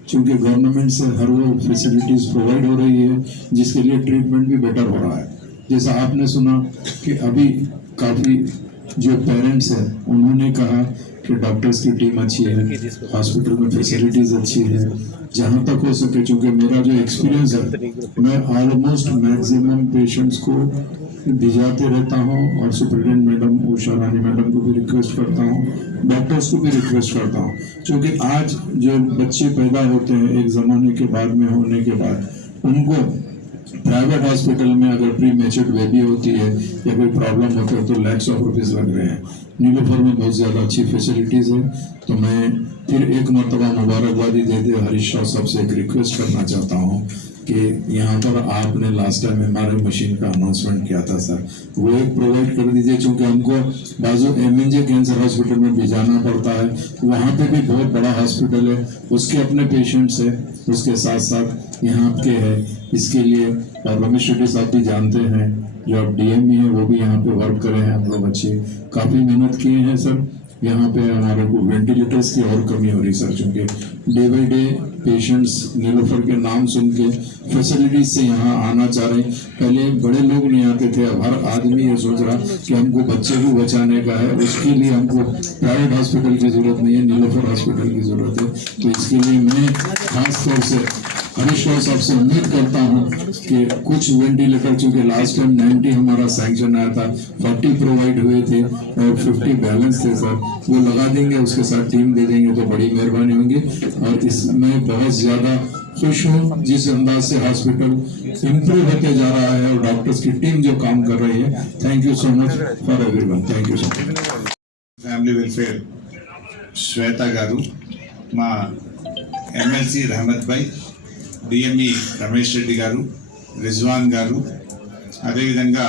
क्योंकि गवर्नमेंट से हर वो फैसिलिटीज़ प्रोवाइड हो रही है जिसके लिए ट्रीटमेंट भी बेटर हो रहा है। जैसा आपने सुना कि अभी काफ़ी जो पेरेंट्स हैं उन्होंने कहा कि डॉक्टर्स की टीम अच्छी है, हॉस्पिटल में फैसिलिटीज़ अच्छी है, जहाँ तक हो सके। चूँकि मेरा जो एक्सपीरियंस है, मैं ऑलमोस्ट मैक्सिमम पेशेंट्स को भिजाते रहता हूँ और सुप्रिटेंडेंट मैडम उषा रानी मैडम को भी रिक्वेस्ट करता हूँ, डॉक्टर्स को भी रिक्वेस्ट करता हूँ, क्योंकि आज जो बच्चे पैदा होते हैं एक ज़माने के बाद में होने के बाद, उनको प्राइवेट हॉस्पिटल में अगर प्री मैच्योर्ड बेबी होती है या कोई प्रॉब्लम होता है तो लैक्स ऑफ रुपीज़ लग रहे हैं। नीलोफर में बहुत ज़्यादा अच्छी फैसिलिटीज़ है। तो मैं फिर एक मरतबा मुबारकबादी देते हरीश राव साहब से एक रिक्वेस्ट करना चाहता हूँ कि यहाँ पर आपने लास्ट टाइम MRI मशीन का अनाउंसमेंट किया था सर, वो एक प्रोवाइड कर दीजिए, क्योंकि हमको बाजू MNJ कैंसर हॉस्पिटल में भी जाना पड़ता है। वहाँ पे भी बहुत बड़ा हॉस्पिटल है, उसके अपने पेशेंट्स है, उसके साथ साथ यहाँ के है। इसके लिए और रमेश रेड्डी साहब भी जानते हैं, जो अब DME है वो भी यहाँ पे वर्क करे हैं। हम लोग अच्छे काफ़ी मेहनत किए हैं सर। यहाँ पे हमारे को वेंटिलेटर्स की और कमी हो रही सर, क्योंकि day by day patients Niloufer के नाम सुन के फैसिलिटीज से यहाँ आना चाह रहे हैं। पहले बड़े लोग नहीं आते थे, अब हर आदमी ये सोच रहा कि हमको बच्चे को बचाने का है, उसके लिए हमको प्राइवेट हॉस्पिटल की ज़रूरत नहीं है, नीलोफर हॉस्पिटल की ज़रूरत है। तो इसके लिए मैं खास तौर से हरीश राव साहब से उम्मीद करता हूँ कि कुछ वेंटिलेटर, चूँकि लास्ट टाइम 90 हमारा सैंक्शन आया था, 40 प्रोवाइड हुए थे और 50 बैलेंस थे सर, वो लगा देंगे, उसके साथ टीम दे देंगे तो बड़ी मेहरबानी होगी। और इसमें बहुत ज़्यादा खुश हूँ जिस अंदाज से हॉस्पिटल इम्प्रूव होते जा रहा है और डॉक्टर्स की टीम जो काम कर रही है। Thank you so much for everyone. Thank you so much. Family welfare Shweta గారు, మా MLC రహమత్ భాయ్, DME రమేష్ రెడ్డి గారు, రిజ్వాన్ గారు, అదేవిధంగా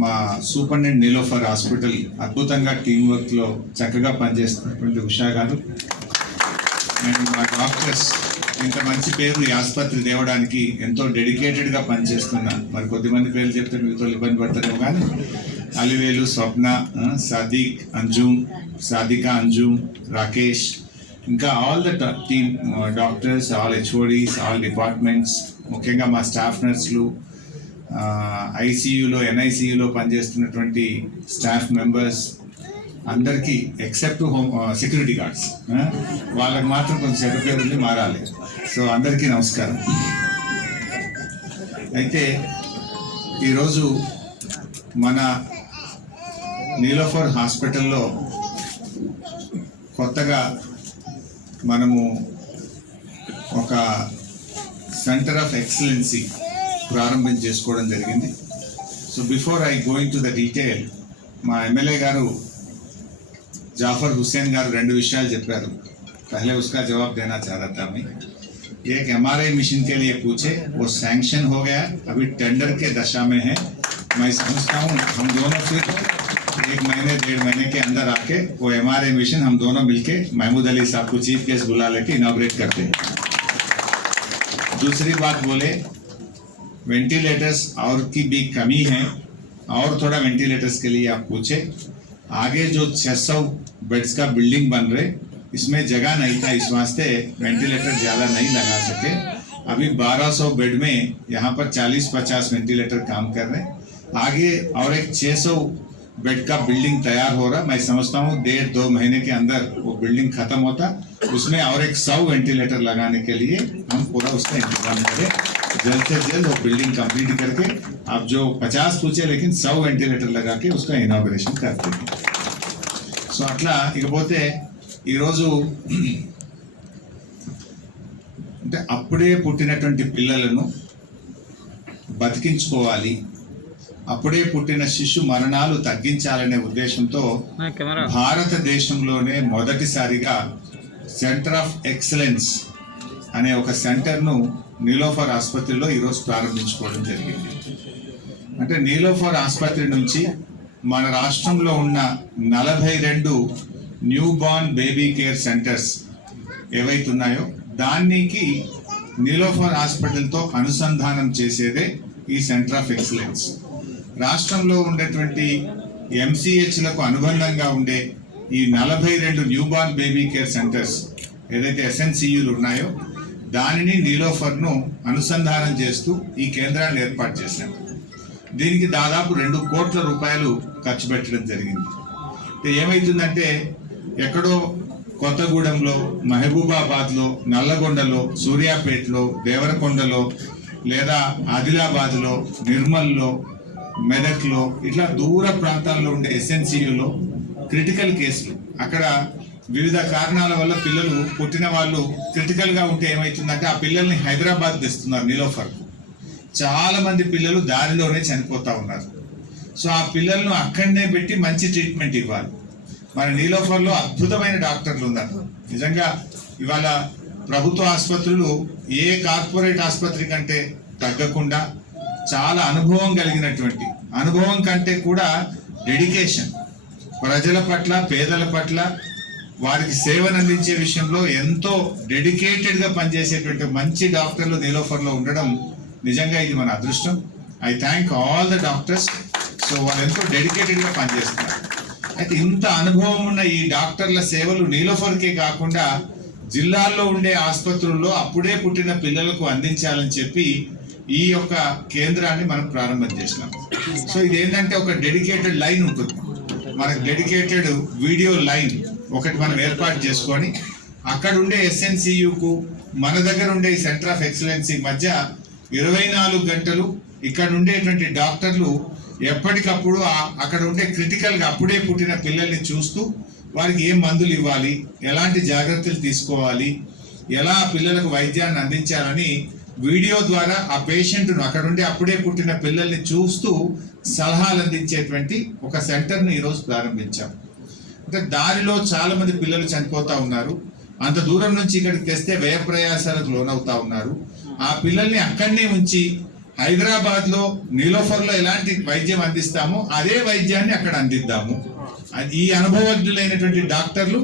మా సూపరింటెండెంట్ నీలోఫర్ హాస్పిటల్ అద్భుతంగా టీం వర్క్లో చక్కగా పనిచేస్తున్నటువంటి ఉషా గారు, అండ్ మా డాక్టర్స్ ఇంత మంచి పేరు ఈ ఆసుపత్రి తేవడానికి ఎంతో డెడికేటెడ్గా పనిచేస్తున్న, మరి కొద్దిమంది పేర్లు చెప్తే మీతో ఇబ్బంది పడతారేమో కానీ, అలివేలు, స్వప్న, సాదికా అంజుమ్, రాకేష్, ఇంకా all the team doctors, all HODs, all departments, ముఖ్యంగా మా స్టాఫ్ నర్సులు, ICUలో NICUలో పనిచేస్తున్నటువంటి స్టాఫ్ మెంబర్స్ అందరికీ, ఎక్సెప్ట్ సెక్యూరిటీ గార్డ్స్, వాళ్ళకి మాత్రం కొంచెం చెడ్డ పేరుంది, మారాలి. సో అందరికీ నమస్కారం. అయితే ఈరోజు మన నీలోఫర్ హాస్పిటల్లో కొత్తగా మనము ఒక సెంటర్ ఆఫ్ ఎక్సలెన్సీ ప్రారంభించేసుకోవడం జరిగింది. So before I going to the detail, మా MLA గారు जाफर हुसैन गाరు రెండు విషయాలు చెప్పారు. पहले उसका जवाब देना चाह रहा था मैं एक MRI मशीन के लिए पूछे, वो सैंक्शन हो गया, अभी टेंडर के दशा में है। मैं समझता हूँ हम दोनों फिर 1 महीने 1.5 महीने के अंदर आके वो MRI मशीन हम दोनों मिलके महमूद अली साहब को चीफ गेस्ट बुला लेके इनॉग्रेट करते हैं। दूसरी बात बोले, वेंटिलेटर्स और की भी कमी है, और थोड़ा वेंटिलेटर्स के लिए आप पूछे। आगे जो 600 बेड्स का बिल्डिंग बन रहे, इसमें जगह नहीं था, इस वास्ते वेंटिलेटर ज़्यादा नहीं लगा सके। अभी 1200 बेड में यहाँ पर 40-50 वेंटिलेटर काम कर रहे हैं। आगे और एक 600 बेड का बिल्डिंग तैयार हो रहा, मैं समझता हूँ 1.5-2 महीने के अंदर वो बिल्डिंग खत्म होता, उसमें और एक 100 वेंटिलेटर लगाने के लिए हम पूरा उसका इंतजाम करें। जल्द से जल्द वो बिल्डिंग कंप्लीट करके, आप जो 50 पूछे लेकिन 100 वेंटिलेटर लगा के उसका इनाग्रेशन करते हैं। సో అట్లా ఇకపోతే ఈరోజు అంటే అప్పుడే పుట్టినటువంటి పిల్లలను బతికించుకోవాలి, అప్పుడే పుట్టిన శిశు మరణాలు తగ్గించాలనే ఉద్దేశంతో భారతదేశంలోనే మొదటిసారిగా సెంటర్ ఆఫ్ ఎక్సలెన్స్ అనే ఒక సెంటర్ను నీలోఫర్ ఆసుపత్రిలో ఈరోజు ప్రారంభించుకోవడం జరిగింది. అంటే నీలోఫర్ ఆసుపత్రి నుంచి మన రాష్ట్రంలో ఉన్న 42 new born baby care centres ఏవైతే ఉన్నాయో దానికి నీలోఫర్ హాస్పిటల్తో అనుసంధానం చేసేదే ఈ సెంటర్ ఆఫ్ ఎక్సలెన్స్. రాష్ట్రంలో ఉండేటువంటి MCHలకు అనుబంధంగా ఉండే ఈ 42 new born baby care centres ఏదైతే SNCUలు ఉన్నాయో దానిని నీలోఫర్ను అనుసంధానం చేస్తూ ఈ కేంద్రాన్ని ఏర్పాటు చేశాం. దీనికి దాదాపు 2 కోట్ల రూపాయలు ఖర్చు పెట్టడం జరిగింది. ఏమైతుందంటే ఎక్కడో కొత్తగూడెంలో, మహబూబాబాద్లో, నల్లగొండలో, సూర్యాపేటలో, దేవరకొండలో లేదా ఆదిలాబాద్లో, నిర్మల్లో, మెదక్లో ఇట్లా దూర ప్రాంతాల్లో ఉండే SNCUలో క్రిటికల్ కేసులు, అక్కడ వివిధ కారణాల వల్ల పిల్లలు పుట్టిన వాళ్ళు క్రిటికల్గా ఉంటే ఏమవుతుందంటే ఆ పిల్లల్ని హైదరాబాద్ తెస్తున్నారు నీలోఫర్కు. చాలా మంది పిల్లలు దారిలోనే చనిపోతూ ఉన్నారు. సో ఆ పిల్లలను అక్కడనే పెట్టి మంచి ట్రీట్మెంట్ ఇవ్వాలి. మన నీలోఫర్లో అద్భుతమైన డాక్టర్లు ఉన్నారు. నిజంగా ఇవాళ ప్రభుత్వ ఆసుపత్రులు ఏ కార్పొరేట్ ఆసుపత్రి కంటే తగ్గకుండా చాలా అనుభవం కలిగినటువంటి, అనుభవం కంటే కూడా డెడికేషన్, ప్రజల పట్ల, పేదల పట్ల వారికి సేవను అందించే విషయంలో ఎంతో డెడికేటెడ్గా పనిచేసేటువంటి మంచి డాక్టర్లు నీలోఫర్లో ఉండడం నిజంగా ఇది మన అదృష్టం. I thank all the doctors. So వాళ్ళు ఎంతో డెడికేటెడ్గా పనిచేస్తున్నారు. అయితే ఇంత అనుభవం ఉన్న ఈ డాక్టర్ల సేవలు నీలోఫర్కే కాకుండా జిల్లాల్లో ఉండే ఆసుపత్రుల్లో అప్పుడే పుట్టిన పిల్లలకు అందించాలని చెప్పి ఈ యొక్క కేంద్రాన్ని మనం ప్రారంభం చేసినాం. సో ఇదేంటంటే ఒక డెడికేటెడ్ లైన్ ఉంటుంది, మనకు డెడికేటెడ్ వీడియో లైన్ ఒకటి మనం ఏర్పాటు చేసుకొని అక్కడ ఉండే SNCUకు మన దగ్గర ఉండే సెంటర్ ఆఫ్ ఎక్సలెన్సీ మధ్య 24 గంటలు ఇక్కడ ఉండేటువంటి డాక్టర్లు ఎప్పటికప్పుడు అక్కడ ఉండే క్రిటికల్గా అప్పుడే పుట్టిన పిల్లల్ని చూస్తూ వారికి ఏం మందులు ఇవ్వాలి, ఎలాంటి జాగ్రత్తలు తీసుకోవాలి, ఎలా పిల్లలకు వైద్యాన్ని అందించాలని వీడియో ద్వారా ఆ పేషెంట్ను అక్కడ ఉండే అప్పుడే పుట్టిన పిల్లల్ని చూస్తూ సలహాలు అందించేటువంటి ఒక సెంటర్ని ఈరోజు ప్రారంభించాం. అంటే దారిలో చాలా మంది పిల్లలు చనిపోతూ ఉన్నారు, అంత దూరం నుంచి ఇక్కడికి తెస్తే వ్యయ ప్రయాసాలకు లోనవుతా ఉన్నారు. ఆ పిల్లల్ని అక్కడనే ఉంచి హైదరాబాద్లో నీలోఫర్లో ఎలాంటి వైద్యం అందిస్తామో అదే వైద్యాన్ని అక్కడ అందిద్దాము. ఈ అనుభవజ్ఞులైనటువంటి డాక్టర్లు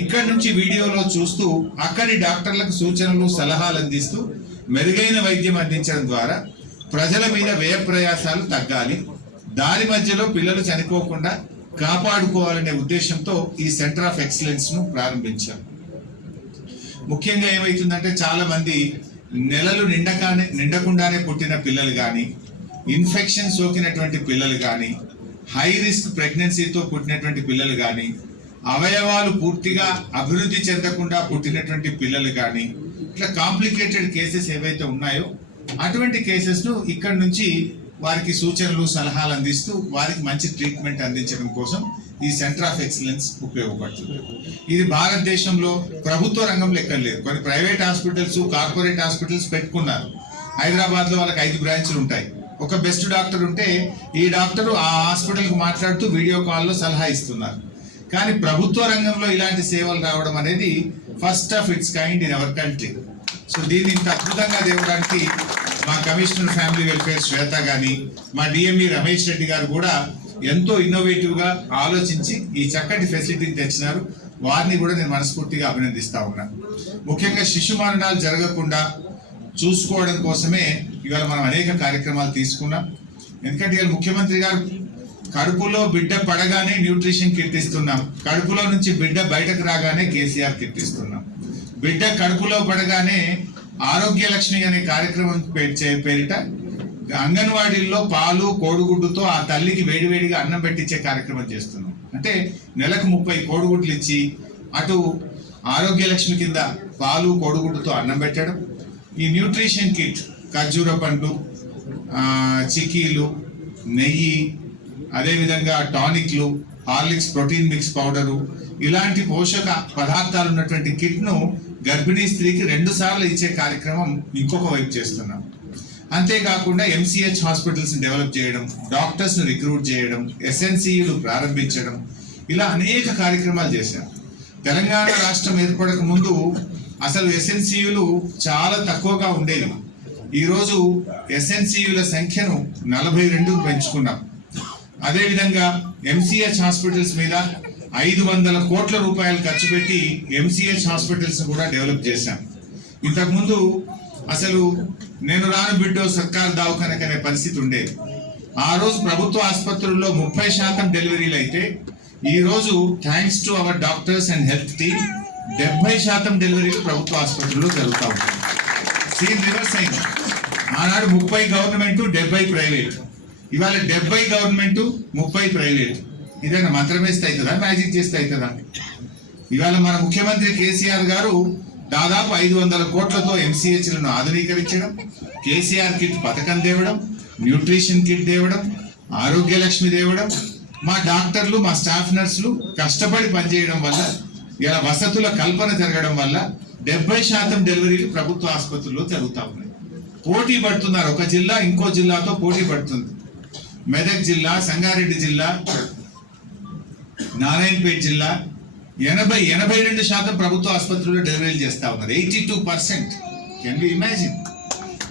ఇక్కడి నుంచి వీడియోలో చూస్తూ అక్కడి డాక్టర్లకు సూచనలు, సలహాలు అందిస్తూ మెరుగైన వైద్యం అందించడం ద్వారా ప్రజల మీద వ్యయ ప్రయాసాలు తగ్గాలి, దారి మధ్యలో పిల్లలు చనిపోకుండా కాపాడుకోవాలనే ఉద్దేశంతో ఈ సెంటర్ ఆఫ్ ఎక్సలెన్స్ ను ప్రారంభించాం. ముఖ్యంగా ఏమైతుందంటే చాలా మంది నెలలు నిండకుండానే పుట్టిన పిల్లలు కానీ, ఇన్ఫెక్షన్ సోకినటువంటి పిల్లలు కానీ, హై రిస్క్ ప్రెగ్నెన్సీతో పుట్టినటువంటి పిల్లలు కానీ, అవయవాలు పూర్తిగా అభివృద్ధి చెందకుండా పుట్టినటువంటి పిల్లలు కానీ, ఇట్లా కాంప్లికేటెడ్ కేసెస్ ఏవైతే ఉన్నాయో అటువంటి కేసెస్ను ఇక్కడ నుంచి వారికి సూచనలు, సలహాలు అందిస్తూ వారికి మంచి ట్రీట్మెంట్ అందించడం కోసం ఈ సెంటర్ ఆఫ్ ఎక్సలెన్స్ ఉపయోగపడుతుంది. ఇది భారతదేశంలో ప్రభుత్వ రంగంలో ఎక్కడ లేదు. కొన్ని ప్రైవేట్ హాస్పిటల్స్, కార్పొరేట్ హాస్పిటల్స్ పెట్టుకున్నారు. హైదరాబాద్లో వాళ్ళకి 5 బ్రాంచ్లు ఉంటాయి. ఒక బెస్ట్ డాక్టర్ ఉంటే ఈ డాక్టర్ ఆ హాస్పిటల్కి మాట్లాడుతూ వీడియో కాల్లో సలహా ఇస్తున్నారు. కానీ ప్రభుత్వ రంగంలో ఇలాంటి సేవలు రావడం అనేది first of its kind in our country. So దీన్ని ఇంత అద్భుతంగా తేవడానికి మా కమిషనర్ ఫ్యామిలీ వెల్ఫేర్ శ్వేత గాని, మా డిఎంఈ రమేష్ రెడ్డి గారు కూడా ఎంతో ఇన్నోవేటివ్ గా ఆలోచించి ఈ చక్కటి ఫెసిలిటీని తెచ్చినారు. వారిని కూడా నేను మనస్ఫూర్తిగా అభినందిస్తా ఉన్నాను. ముఖ్యంగా శిశు మరణాలు జరగకుండా చూసుకోవడం కోసమే ఇవాళ మనం అనేక కార్యక్రమాలు తీసుకున్నాం. ఎందుకంటే ఇవాళ ముఖ్యమంత్రి గారు కడుపులో బిడ్డ పడగానే న్యూట్రిషన్ కిట్ ఇస్తున్నాం, కడుపులో నుంచి బిడ్డ బయటకు రాగానే కేసీఆర్ కిట్ ఇస్తున్నాం, బిడ్డ కడుపులో పడగానే ఆరోగ్య లక్ష్మి అనే కార్యక్రమం పేరిట అంగన్వాడీల్లో పాలు కోడిగుడ్డుతో ఆ తల్లికి వేడివేడిగా అన్నం పెట్టించే కార్యక్రమం చేస్తున్నాం. అంటే నెలకు 30 కోడిగుడ్లు ఇచ్చి అటు ఆరోగ్య లక్ష్మి కింద పాలు కోడిగుడ్డుతో అన్నం పెట్టడం, ఈ న్యూట్రిషన్ కిట్ ఖర్జూర పండ్లు, చిక్కీలు, నెయ్యి, అదేవిధంగా టానిక్లు, హార్లిక్స్ ప్రోటీన్ మిక్స్ పౌడరు, ఇలాంటి పోషక పదార్థాలు ఉన్నటువంటి కిట్ను గర్భిణీ స్త్రీకి 2 సార్లు ఇచ్చే కార్యక్రమం ఇంకొక వైపు చేస్తున్నాం. అంతేకాకుండా ఎంసీహెచ్ హాస్పిటల్స్ డెవలప్ చేయడం, డాక్టర్స్ ను రిక్రూట్ చేయడం, ఎస్ఎన్సీలు ప్రారంభించడం, ఇలా అనేక కార్యక్రమాలు చేశాం. తెలంగాణ రాష్ట్రం ఏర్పడక ముందు అసలు ఎస్ఎన్సీయులు చాలా తక్కువగా ఉండేవి. ఈరోజు ఎస్ఎన్సీయుల సంఖ్యను 42 పెంచుకున్నాం. అదేవిధంగా ఎంసీహెచ్ హాస్పిటల్స్ మీద 500 కోట్ల రూపాయలు ఖర్చు పెట్టి ఎంసీహెచ్ హాస్పిటల్స్ కూడా డెవలప్ చేశాం. ఇంతకుముందు అసలు నేను రాను బిడ్డో సర్కార్ దవాఖానకనే పరిస్థితి ఉండేది. ఆ రోజు ప్రభుత్వ ఆసుపత్రుల్లో 30% డెలివరీలు అయితే ఈ రోజు thanks to our doctors and health team 70% డెలివరీలు ప్రభుత్వ ఆసుపత్రుల్లో జరుగుతూ ఉంటాయి. సేమ్ రివర్స్ అయింది. ఆనాడు 30 గవర్నమెంట్ 70 ప్రైవేట్, ఇవాళ 70 గవర్నమెంట్ 30 ప్రైవేట్. ఇదైనా మంత్రం వేస్తే అవుతుందా, మ్యాజిక్ చేస్తే అవుతుందా? ఇవాళ మన ముఖ్యమంత్రి కేసీఆర్ గారు దాదాపు 500 కోట్లతో ఎంసీహెచ్లను ఆధునీకరించడం, కేసీఆర్ కిట్ పథకం తేవడం, న్యూట్రిషన్ కిట్ తేవడం, ఆరోగ్య లక్ష్మి తేవడం, మా డాక్టర్లు మా స్టాఫ్ నర్సులు కష్టపడి పనిచేయడం వల్ల ఇలా వసతుల కల్పన జరగడం వల్ల 70% డెలివరీలు ప్రభుత్వ ఆసుపత్రుల్లో జరుగుతూ ఉన్నాయి. పోటీ పడుతున్నారు, ఒక జిల్లా ఇంకో జిల్లాతో పోటీ పడుతుంది. మెదక్ జిల్లా, సంగారెడ్డి జిల్లా, నారాయణపేట జిల్లా 82% ప్రభుత్వ ఆసుపత్రుల్లో డెలివరీలు చేస్తా ఉన్నారు. 82%. Can be imagine.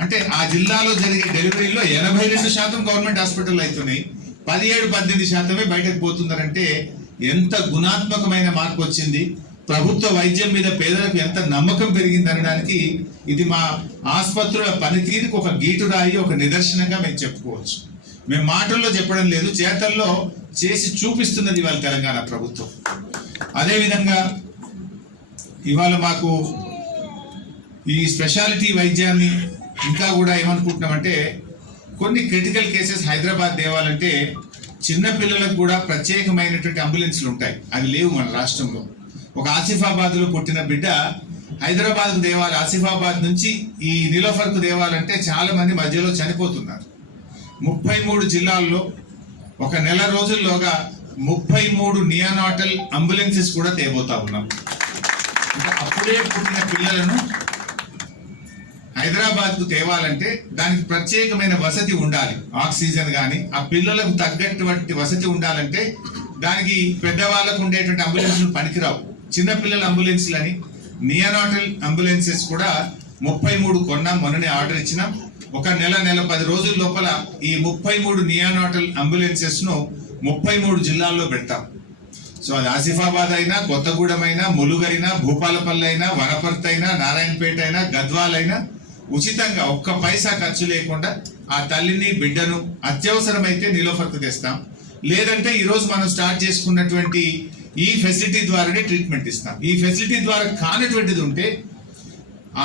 అంటే ఆ జిల్లాలో జరిగే డెలివరీలో 82% గవర్నమెంట్ హాస్పిటల్ అవుతున్నాయి, 17-18% బయటకు పోతున్నారంటే ఎంత గుణాత్మకమైన మార్పు వచ్చింది, ప్రభుత్వ వైద్యం మీద పేదలకు ఎంత నమ్మకం పెరిగింది అనడానికి ఇది మా ఆసుపత్రుల పనితీరుకు ఒక గీటురాయి, ఒక నిదర్శనంగా మేము చెప్పుకోవచ్చు. మేము మాటల్లో చెప్పడం లేదు, చేతల్లో చేసి చూపిస్తున్నది ఇవాళ తెలంగాణ ప్రభుత్వం. అదేవిధంగా ఇవాళ మాకు ఈ స్పెషాలిటీ వైద్యాన్ని ఇంకా కూడా ఏమనుకుంటున్నామంటే, కొన్ని క్రిటికల్ కేసెస్ హైదరాబాద్ తేవాలంటే చిన్న పిల్లలకు కూడా ప్రత్యేకమైనటువంటి అంబులెన్స్లు ఉంటాయి, అవి లేవు మన రాష్ట్రంలో. ఒక ఆసిఫాబాద్లో పుట్టిన బిడ్డ హైదరాబాద్కు తేవాలి, ఆసిఫాబాద్ నుంచి ఈ నీలోఫర్కు తేవాలంటే చాలా మంది మధ్యలో చనిపోతున్నారు. 33 జిల్లాల్లో ఒక నెల రోజుల్లోగా 33 నియోనాటల్ అంబులెన్సెస్ కూడా తేబోతా ఉన్నాం. అంటే అప్పుడే పుట్టిన పిల్లలను హైదరాబాద్కు తేవాలంటే దానికి ప్రత్యేకమైన వసతి ఉండాలి, ఆక్సిజన్ కానీ ఆ పిల్లలకు తగ్గటువంటి వసతి ఉండాలంటే దానికి పెద్దవాళ్ళకు ఉండేటువంటి అంబులెన్స్లు పనికిరావు. చిన్నపిల్లల అంబులెన్స్లని నియోనాటల్ అంబులెన్సెస్ కూడా 33 కొన్నాం, మొన్ననే ఆర్డర్ ఇచ్చినాం. ఒక నెల 10 రోజుల లోపల ఈ 33 నియోనాటల్ అంబులెన్సెస్ ను 33 జిల్లాల్లో పెడతాం. సో అది ఆసిఫాబాద్ అయినా, కొత్తగూడెం అయినా, ములుగైనా, భూపాలపల్లి అయినా, వనపర్తి అయినా, నారాయణపేట అయినా, గద్వాల్ అయినా ఉచితంగా 1 పైసా ఖర్చు లేకుండా ఆ తల్లిని బిడ్డను అత్యవసరమైతే నీలోఫర్కు తెస్తాం. లేదంటే ఈరోజు మనం స్టార్ట్ చేసుకున్నటువంటి ఈ ఫెసిలిటీ ద్వారానే ట్రీట్మెంట్ ఇస్తాం. ఈ ఫెసిలిటీ ద్వారా కానటువంటిది ఉంటే,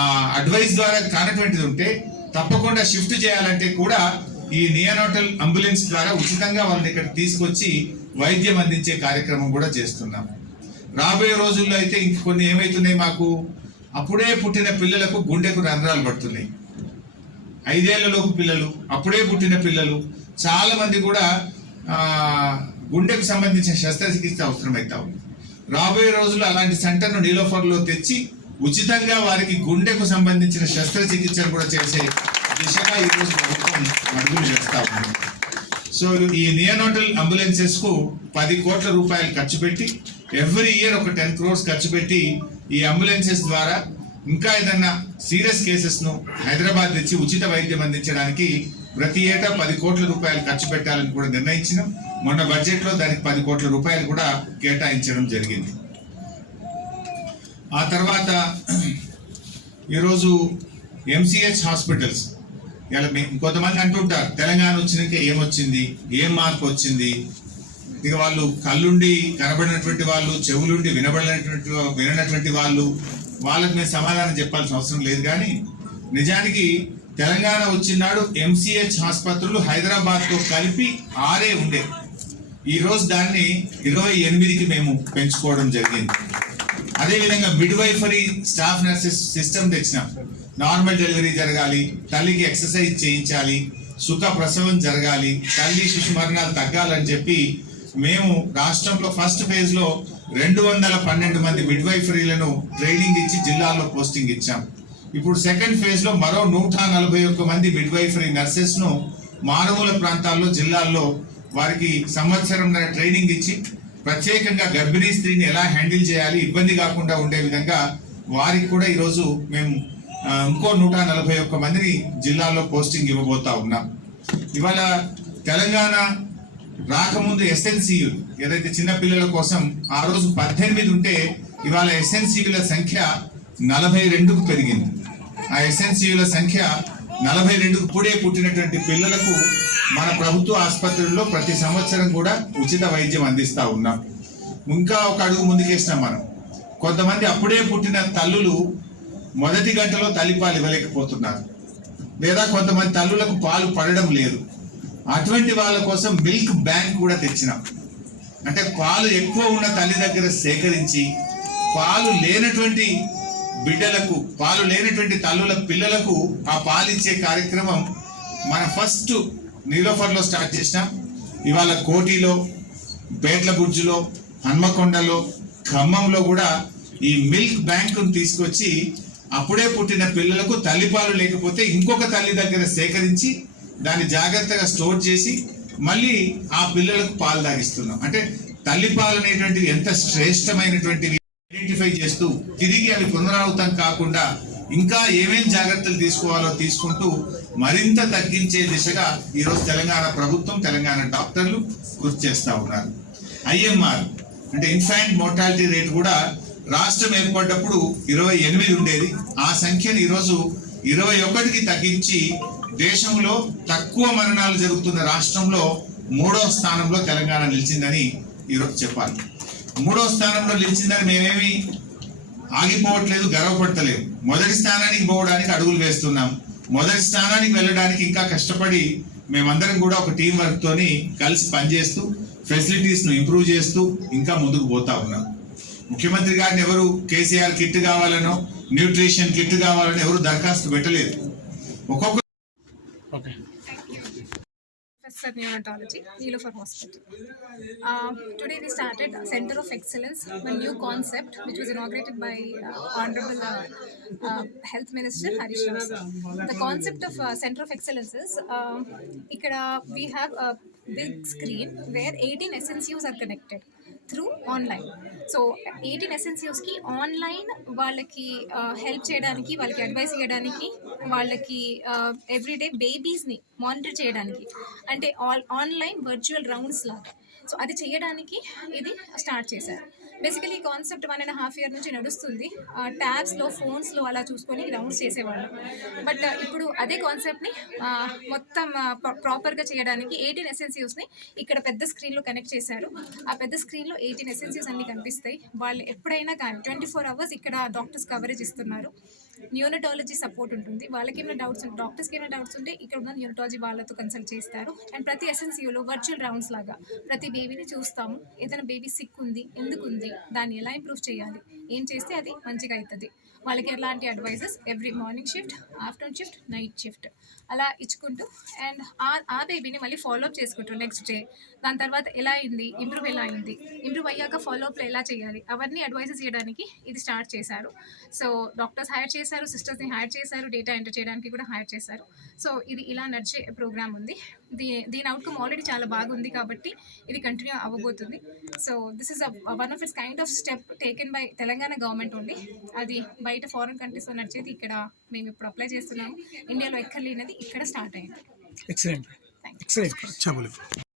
ఆ అడ్వైస్ ద్వారా కానటువంటిది ఉంటే తప్పకుండా షిఫ్ట్ చేయాలంటే కూడా ఈ నియోనాటల్ అంబులెన్స్ ద్వారా ఉచితంగా వాళ్ళని ఇక్కడ తీసుకొచ్చి వైద్యం అందించే కార్యక్రమం కూడా చేస్తున్నాం. రాబోయే రోజుల్లో అయితే ఇంక కొన్ని ఏమైతున్నాయి, మాకు అప్పుడే పుట్టిన పిల్లలకు గుండెకు రంధ్రాలు పడుతున్నాయి. 5 ఏళ్లలోపు పిల్లలు, అప్పుడే పుట్టిన పిల్లలు చాలా మంది కూడా గుండెకు సంబంధించిన శస్త్రచికిత్స అవసరమైతా ఉంది. రాబోయే రోజుల్లో అలాంటి సెంటర్ను నీలోఫర్లో తెచ్చి ఉచితంగా వారికి గుండెకు సంబంధించిన శస్త్రచికిత్సలు కూడా చేసే దిశగా ఈరోజు ప్రభుత్వం అడుగులు వేస్తా ఉంది. సో ఈ నియోనాటల్ అంబులెన్సెస్ కు 10 కోట్ల రూపాయలు ఖర్చు పెట్టి ఎవ్రీ ఇయర్ ఒక 10 crores ఖర్చు పెట్టి ఈ అంబులెన్సెస్ ద్వారా ఇంకా ఏదన్నా సీరియస్ కేసెస్ ను హైదరాబాద్ తెచ్చి ఉచిత వైద్యం అందించడానికి ప్రతి ఏటా 10 కోట్ల రూపాయలు ఖర్చు పెట్టాలని కూడా నిర్ణయించినాం. మొన్న బడ్జెట్ లో దానికి 10 కోట్ల రూపాయలు కూడా కేటాయించడం జరిగింది. ఆ తర్వాత ఈరోజు ఎంసీహెచ్ హాస్పిటల్స్, ఇలా కొంతమంది అంటుంటారు తెలంగాణ వచ్చినాక ఏమొచ్చింది, ఏం మార్పు వచ్చింది, ఇక వాళ్ళు కళ్ళుండి కనబడినటువంటి వాళ్ళు, చెవులుండి విననటువంటి వాళ్ళు, వాళ్ళకి మేము సమాధానం చెప్పాల్సిన అవసరం లేదు. కానీ నిజానికి తెలంగాణ వచ్చినాడు ఎంసీహెచ్ ఆసుపత్రులు హైదరాబాద్తో కలిపి 6 ఉండే. ఈరోజు దాన్ని 28కి మేము పెంచుకోవడం జరిగింది. అదేవిధంగా మిడ్వైఫరీ స్టాఫ్ నర్సెస్ సిస్టమ్ తెచ్చినాం. నార్మల్ డెలివరీ జరగాలి, తల్లికి ఎక్సర్సైజ్ చేయించాలి, సుఖ ప్రసవం జరగాలి, తల్లి శిశు మరణాలు తగ్గాలని చెప్పి మేము రాష్ట్రంలో ఫస్ట్ ఫేజ్ లో 212 మంది మిడ్వైఫరీలను ట్రైనింగ్ ఇచ్చి జిల్లాల్లో పోస్టింగ్ ఇచ్చాం. ఇప్పుడు సెకండ్ ఫేజ్ లో మరో 141 మంది మిడ్వైఫరీ నర్సెస్ ను మారుమూల ప్రాంతాల్లో జిల్లాల్లో వారికి సంవత్సరం ట్రైనింగ్ ఇచ్చి ప్రత్యేకంగా గర్భిణీ స్త్రీని ఎలా హ్యాండిల్ చేయాలి, ఇబ్బంది కాకుండా ఉండే విధంగా వారికి కూడా ఈరోజు మేము ఇంకో 141 మందిని జిల్లాల్లో పోస్టింగ్ ఇవ్వబోతా ఉన్నాం. ఇవాళ తెలంగాణ రాకముందు ఎస్ఎన్సియు ఏదైతే చిన్నపిల్లల కోసం ఆ రోజు 18 ఉంటే ఇవాళ ఎస్ఎన్సియుల సంఖ్య 42కు పెరిగింది. ఆ ఎస్ఎన్సియుల సంఖ్య 42కు ఇప్పుడే పుట్టినటువంటి పిల్లలకు మన ప్రభుత్వ ఆసుపత్రుల్లో ప్రతి సంవత్సరం కూడా ఉచిత వైద్యం అందిస్తా ఉన్నాం. ఇంకా ఒక అడుగు ముందుకేసినాం మనం. కొంతమంది అప్పుడే పుట్టిన తల్లులు మొదటి గంటలో తల్లిపాలు ఇవ్వలేకపోతున్నారు, లేదా కొంతమంది తల్లులకు పాలు పడడం లేదు. అటువంటి వాళ్ళ కోసం మిల్క్ బ్యాంక్ కూడా తెచ్చినాం. అంటే పాలు ఎక్కువ ఉన్న తల్లి దగ్గర సేకరించి పాలు లేనటువంటి బిడ్డలకు, పాలు లేనటువంటి తల్లుల పిల్లలకు ఆ పాలు ఇచ్చే కార్యక్రమం మన ఫస్ట్ నీలోఫర్లో స్టార్ట్ చేసినాం. ఇవాళ కోటిలో, పేట్ల బుర్జులో, హన్మకొండలో, ఖమ్మంలో కూడా ఈ మిల్క్ బ్యాంకును తీసుకొచ్చి అప్పుడే పుట్టిన పిల్లలకు తల్లిపాలు లేకపోతే ఇంకొక తల్లి దగ్గర సేకరించి దాన్ని జాగ్రత్తగా స్టోర్ చేసి మళ్ళీ ఆ పిల్లలకు పాలు తాగిస్తున్నాం. అంటే తల్లిపాలు అనేటువంటివి ఎంత శ్రేష్టమైనటువంటివి ఐడెంటిఫై చేస్తూ తిరిగి అవి పునరావృతం కాకుండా ఇంకా ఏమేం జాగ్రత్తలు తీసుకోవాలో తీసుకుంటూ మరింత తగ్గించే దిశగా ఈరోజు తెలంగాణ ప్రభుత్వం, తెలంగాణ డాక్టర్లు కృషి చేస్తూ ఉన్నారు. ఐఎంఆర్ అంటే ఇన్ఫాంట్ మోర్టాలిటీ రేట్ కూడా రాష్ట్రం ఏర్పడ్డప్పుడు 28 ఉండేది. ఆ సంఖ్యను ఈరోజు 21కి తగ్గించి దేశంలో తక్కువ మరణాలు జరుగుతున్న రాష్ట్రంలో 3వ స్థానంలో తెలంగాణ నిలిచిందని ఈరోజు చెప్పాలి. 3వ స్థానంలో నిలిచిందని మేమేమి ఆగిపోవట్లేదు, గర్వపడతలేదు. మొదటి స్థానానికి పోవడానికి అడుగులు వేస్తున్నాం. మొదటి స్థానానికి వెళ్ళడానికి ఇంకా కష్టపడి మేమందరం కూడా ఒక టీం వర్క్ తోని కలిసి పనిచేస్తూ ఫెసిలిటీస్ ను ఇంప్రూవ్ చేస్తూ ఇంకా ముందుకు పోతా ఉన్నాం. ముఖ్యమంత్రి గారిని ఎవరు కేసీఆర్ కిట్ కావాలనో, న్యూట్రిషన్ కిట్ కావాలని ఎవరు దరఖాస్తు పెట్టలేదు. ఒక్కొక్క Professor Neonatology, Neelofer Hospital. Today we started Center of Excellence, a new concept which was inaugurated by Honorable Health Minister Harish Rao sir. The concept of Center of Excellence is we have a big screen where 18 SNCUs are connected through online. So 18 SNCUస్కి online వాళ్ళకి help చేయడానికి, వాళ్ళకి advice చేయడానికి, వాళ్ళకి everyday బేబీస్ని monitor చేయడానికి, అంటే online virtual rounds లాగా. So అది చేయడానికి ఇది స్టార్ట్ చేశారు. బేసికలీ ఈ కాన్సెప్ట్ 1.5 year నుంచి నడుస్తుంది. ట్యాబ్స్లో, ఫోన్స్లో అలా చూసుకొని రౌండ్స్ చేసేవాళ్ళు. బట్ ఇప్పుడు అదే కాన్సెప్ట్ని మొత్తం ప్రాపర్గా చేయడానికి 18 SNCUస్ని ఇక్కడ పెద్ద స్క్రీన్లో కనెక్ట్ చేశారు. ఆ పెద్ద స్క్రీన్లో 18 SNCUస్ అన్నీ కనిపిస్తాయి. వాళ్ళు ఎప్పుడైనా కానీ 24 hours ఇక్కడ డాక్టర్స్ కవరేజ్ ఇస్తున్నారు. న్యూనటాలజీ సపోర్ట్ ఉంటుంది. వాళ్ళకి ఏమైనా డౌట్స్ ఉంటే, డాక్టర్స్కి ఏమైనా డౌట్స్ ఉంటే ఇక్కడ ఉన్న న్యూనటాలజీ వాళ్ళతో కన్సల్ట్ చేస్తారు. అండ్ ప్రతి SNCUలో వర్చువల్ రౌండ్స్ లాగా ప్రతి బేబీని చూస్తాము. ఏదైనా బేబీ సిక్ ఉంది, ఎందుకు ఉంది, దాన్ని ఎలా ఇంప్రూవ్ చేయాలి, ఏం చేస్తే అది మంచిగా అవుతుంది, వాళ్ళకి ఎలాంటి advices every morning shift, afternoon shift, night shift అలా ఇచ్చుకుంటూ అండ్ ఆ బేబీని మళ్ళీ ఫాలోఅప్ చేసుకుంటాం నెక్స్ట్ డే. దాని తర్వాత ఎలా అయింది, ఇంప్రూవ్ ఎలా అయింది, ఇంప్రూవ్ అయ్యాక ఫాలోఅప్లో ఎలా చేయాలి, అవన్నీ అడ్వైజెస్ చేయడానికి ఇది స్టార్ట్ చేశారు. సో డాక్టర్స్ హైర్ చేశారు, సిస్టర్స్ని హైర్ చేశారు, డేటా ఎంటర్ చేయడానికి కూడా హైర్ చేశారు. సో ఇది ఇలా నడిచే ప్రోగ్రామ్ ఉంది. దీని అవుట్కమ్ ఆల్రెడీ చాలా బాగుంది కాబట్టి ఇది కంటిన్యూ అవ్వబోతుంది. So this is one of its kind of step taken by Telangana government only. అది బయట ఫారిన్ కంట్రీస్లో నడిచేది ఇక్కడ మేము ఇప్పుడు అప్లై చేస్తున్నాము. ఇండియాలో ఎక్కడ లేనిది ఇక్కడ స్టార్ట్ అయింది. ఎక్సలెంట్.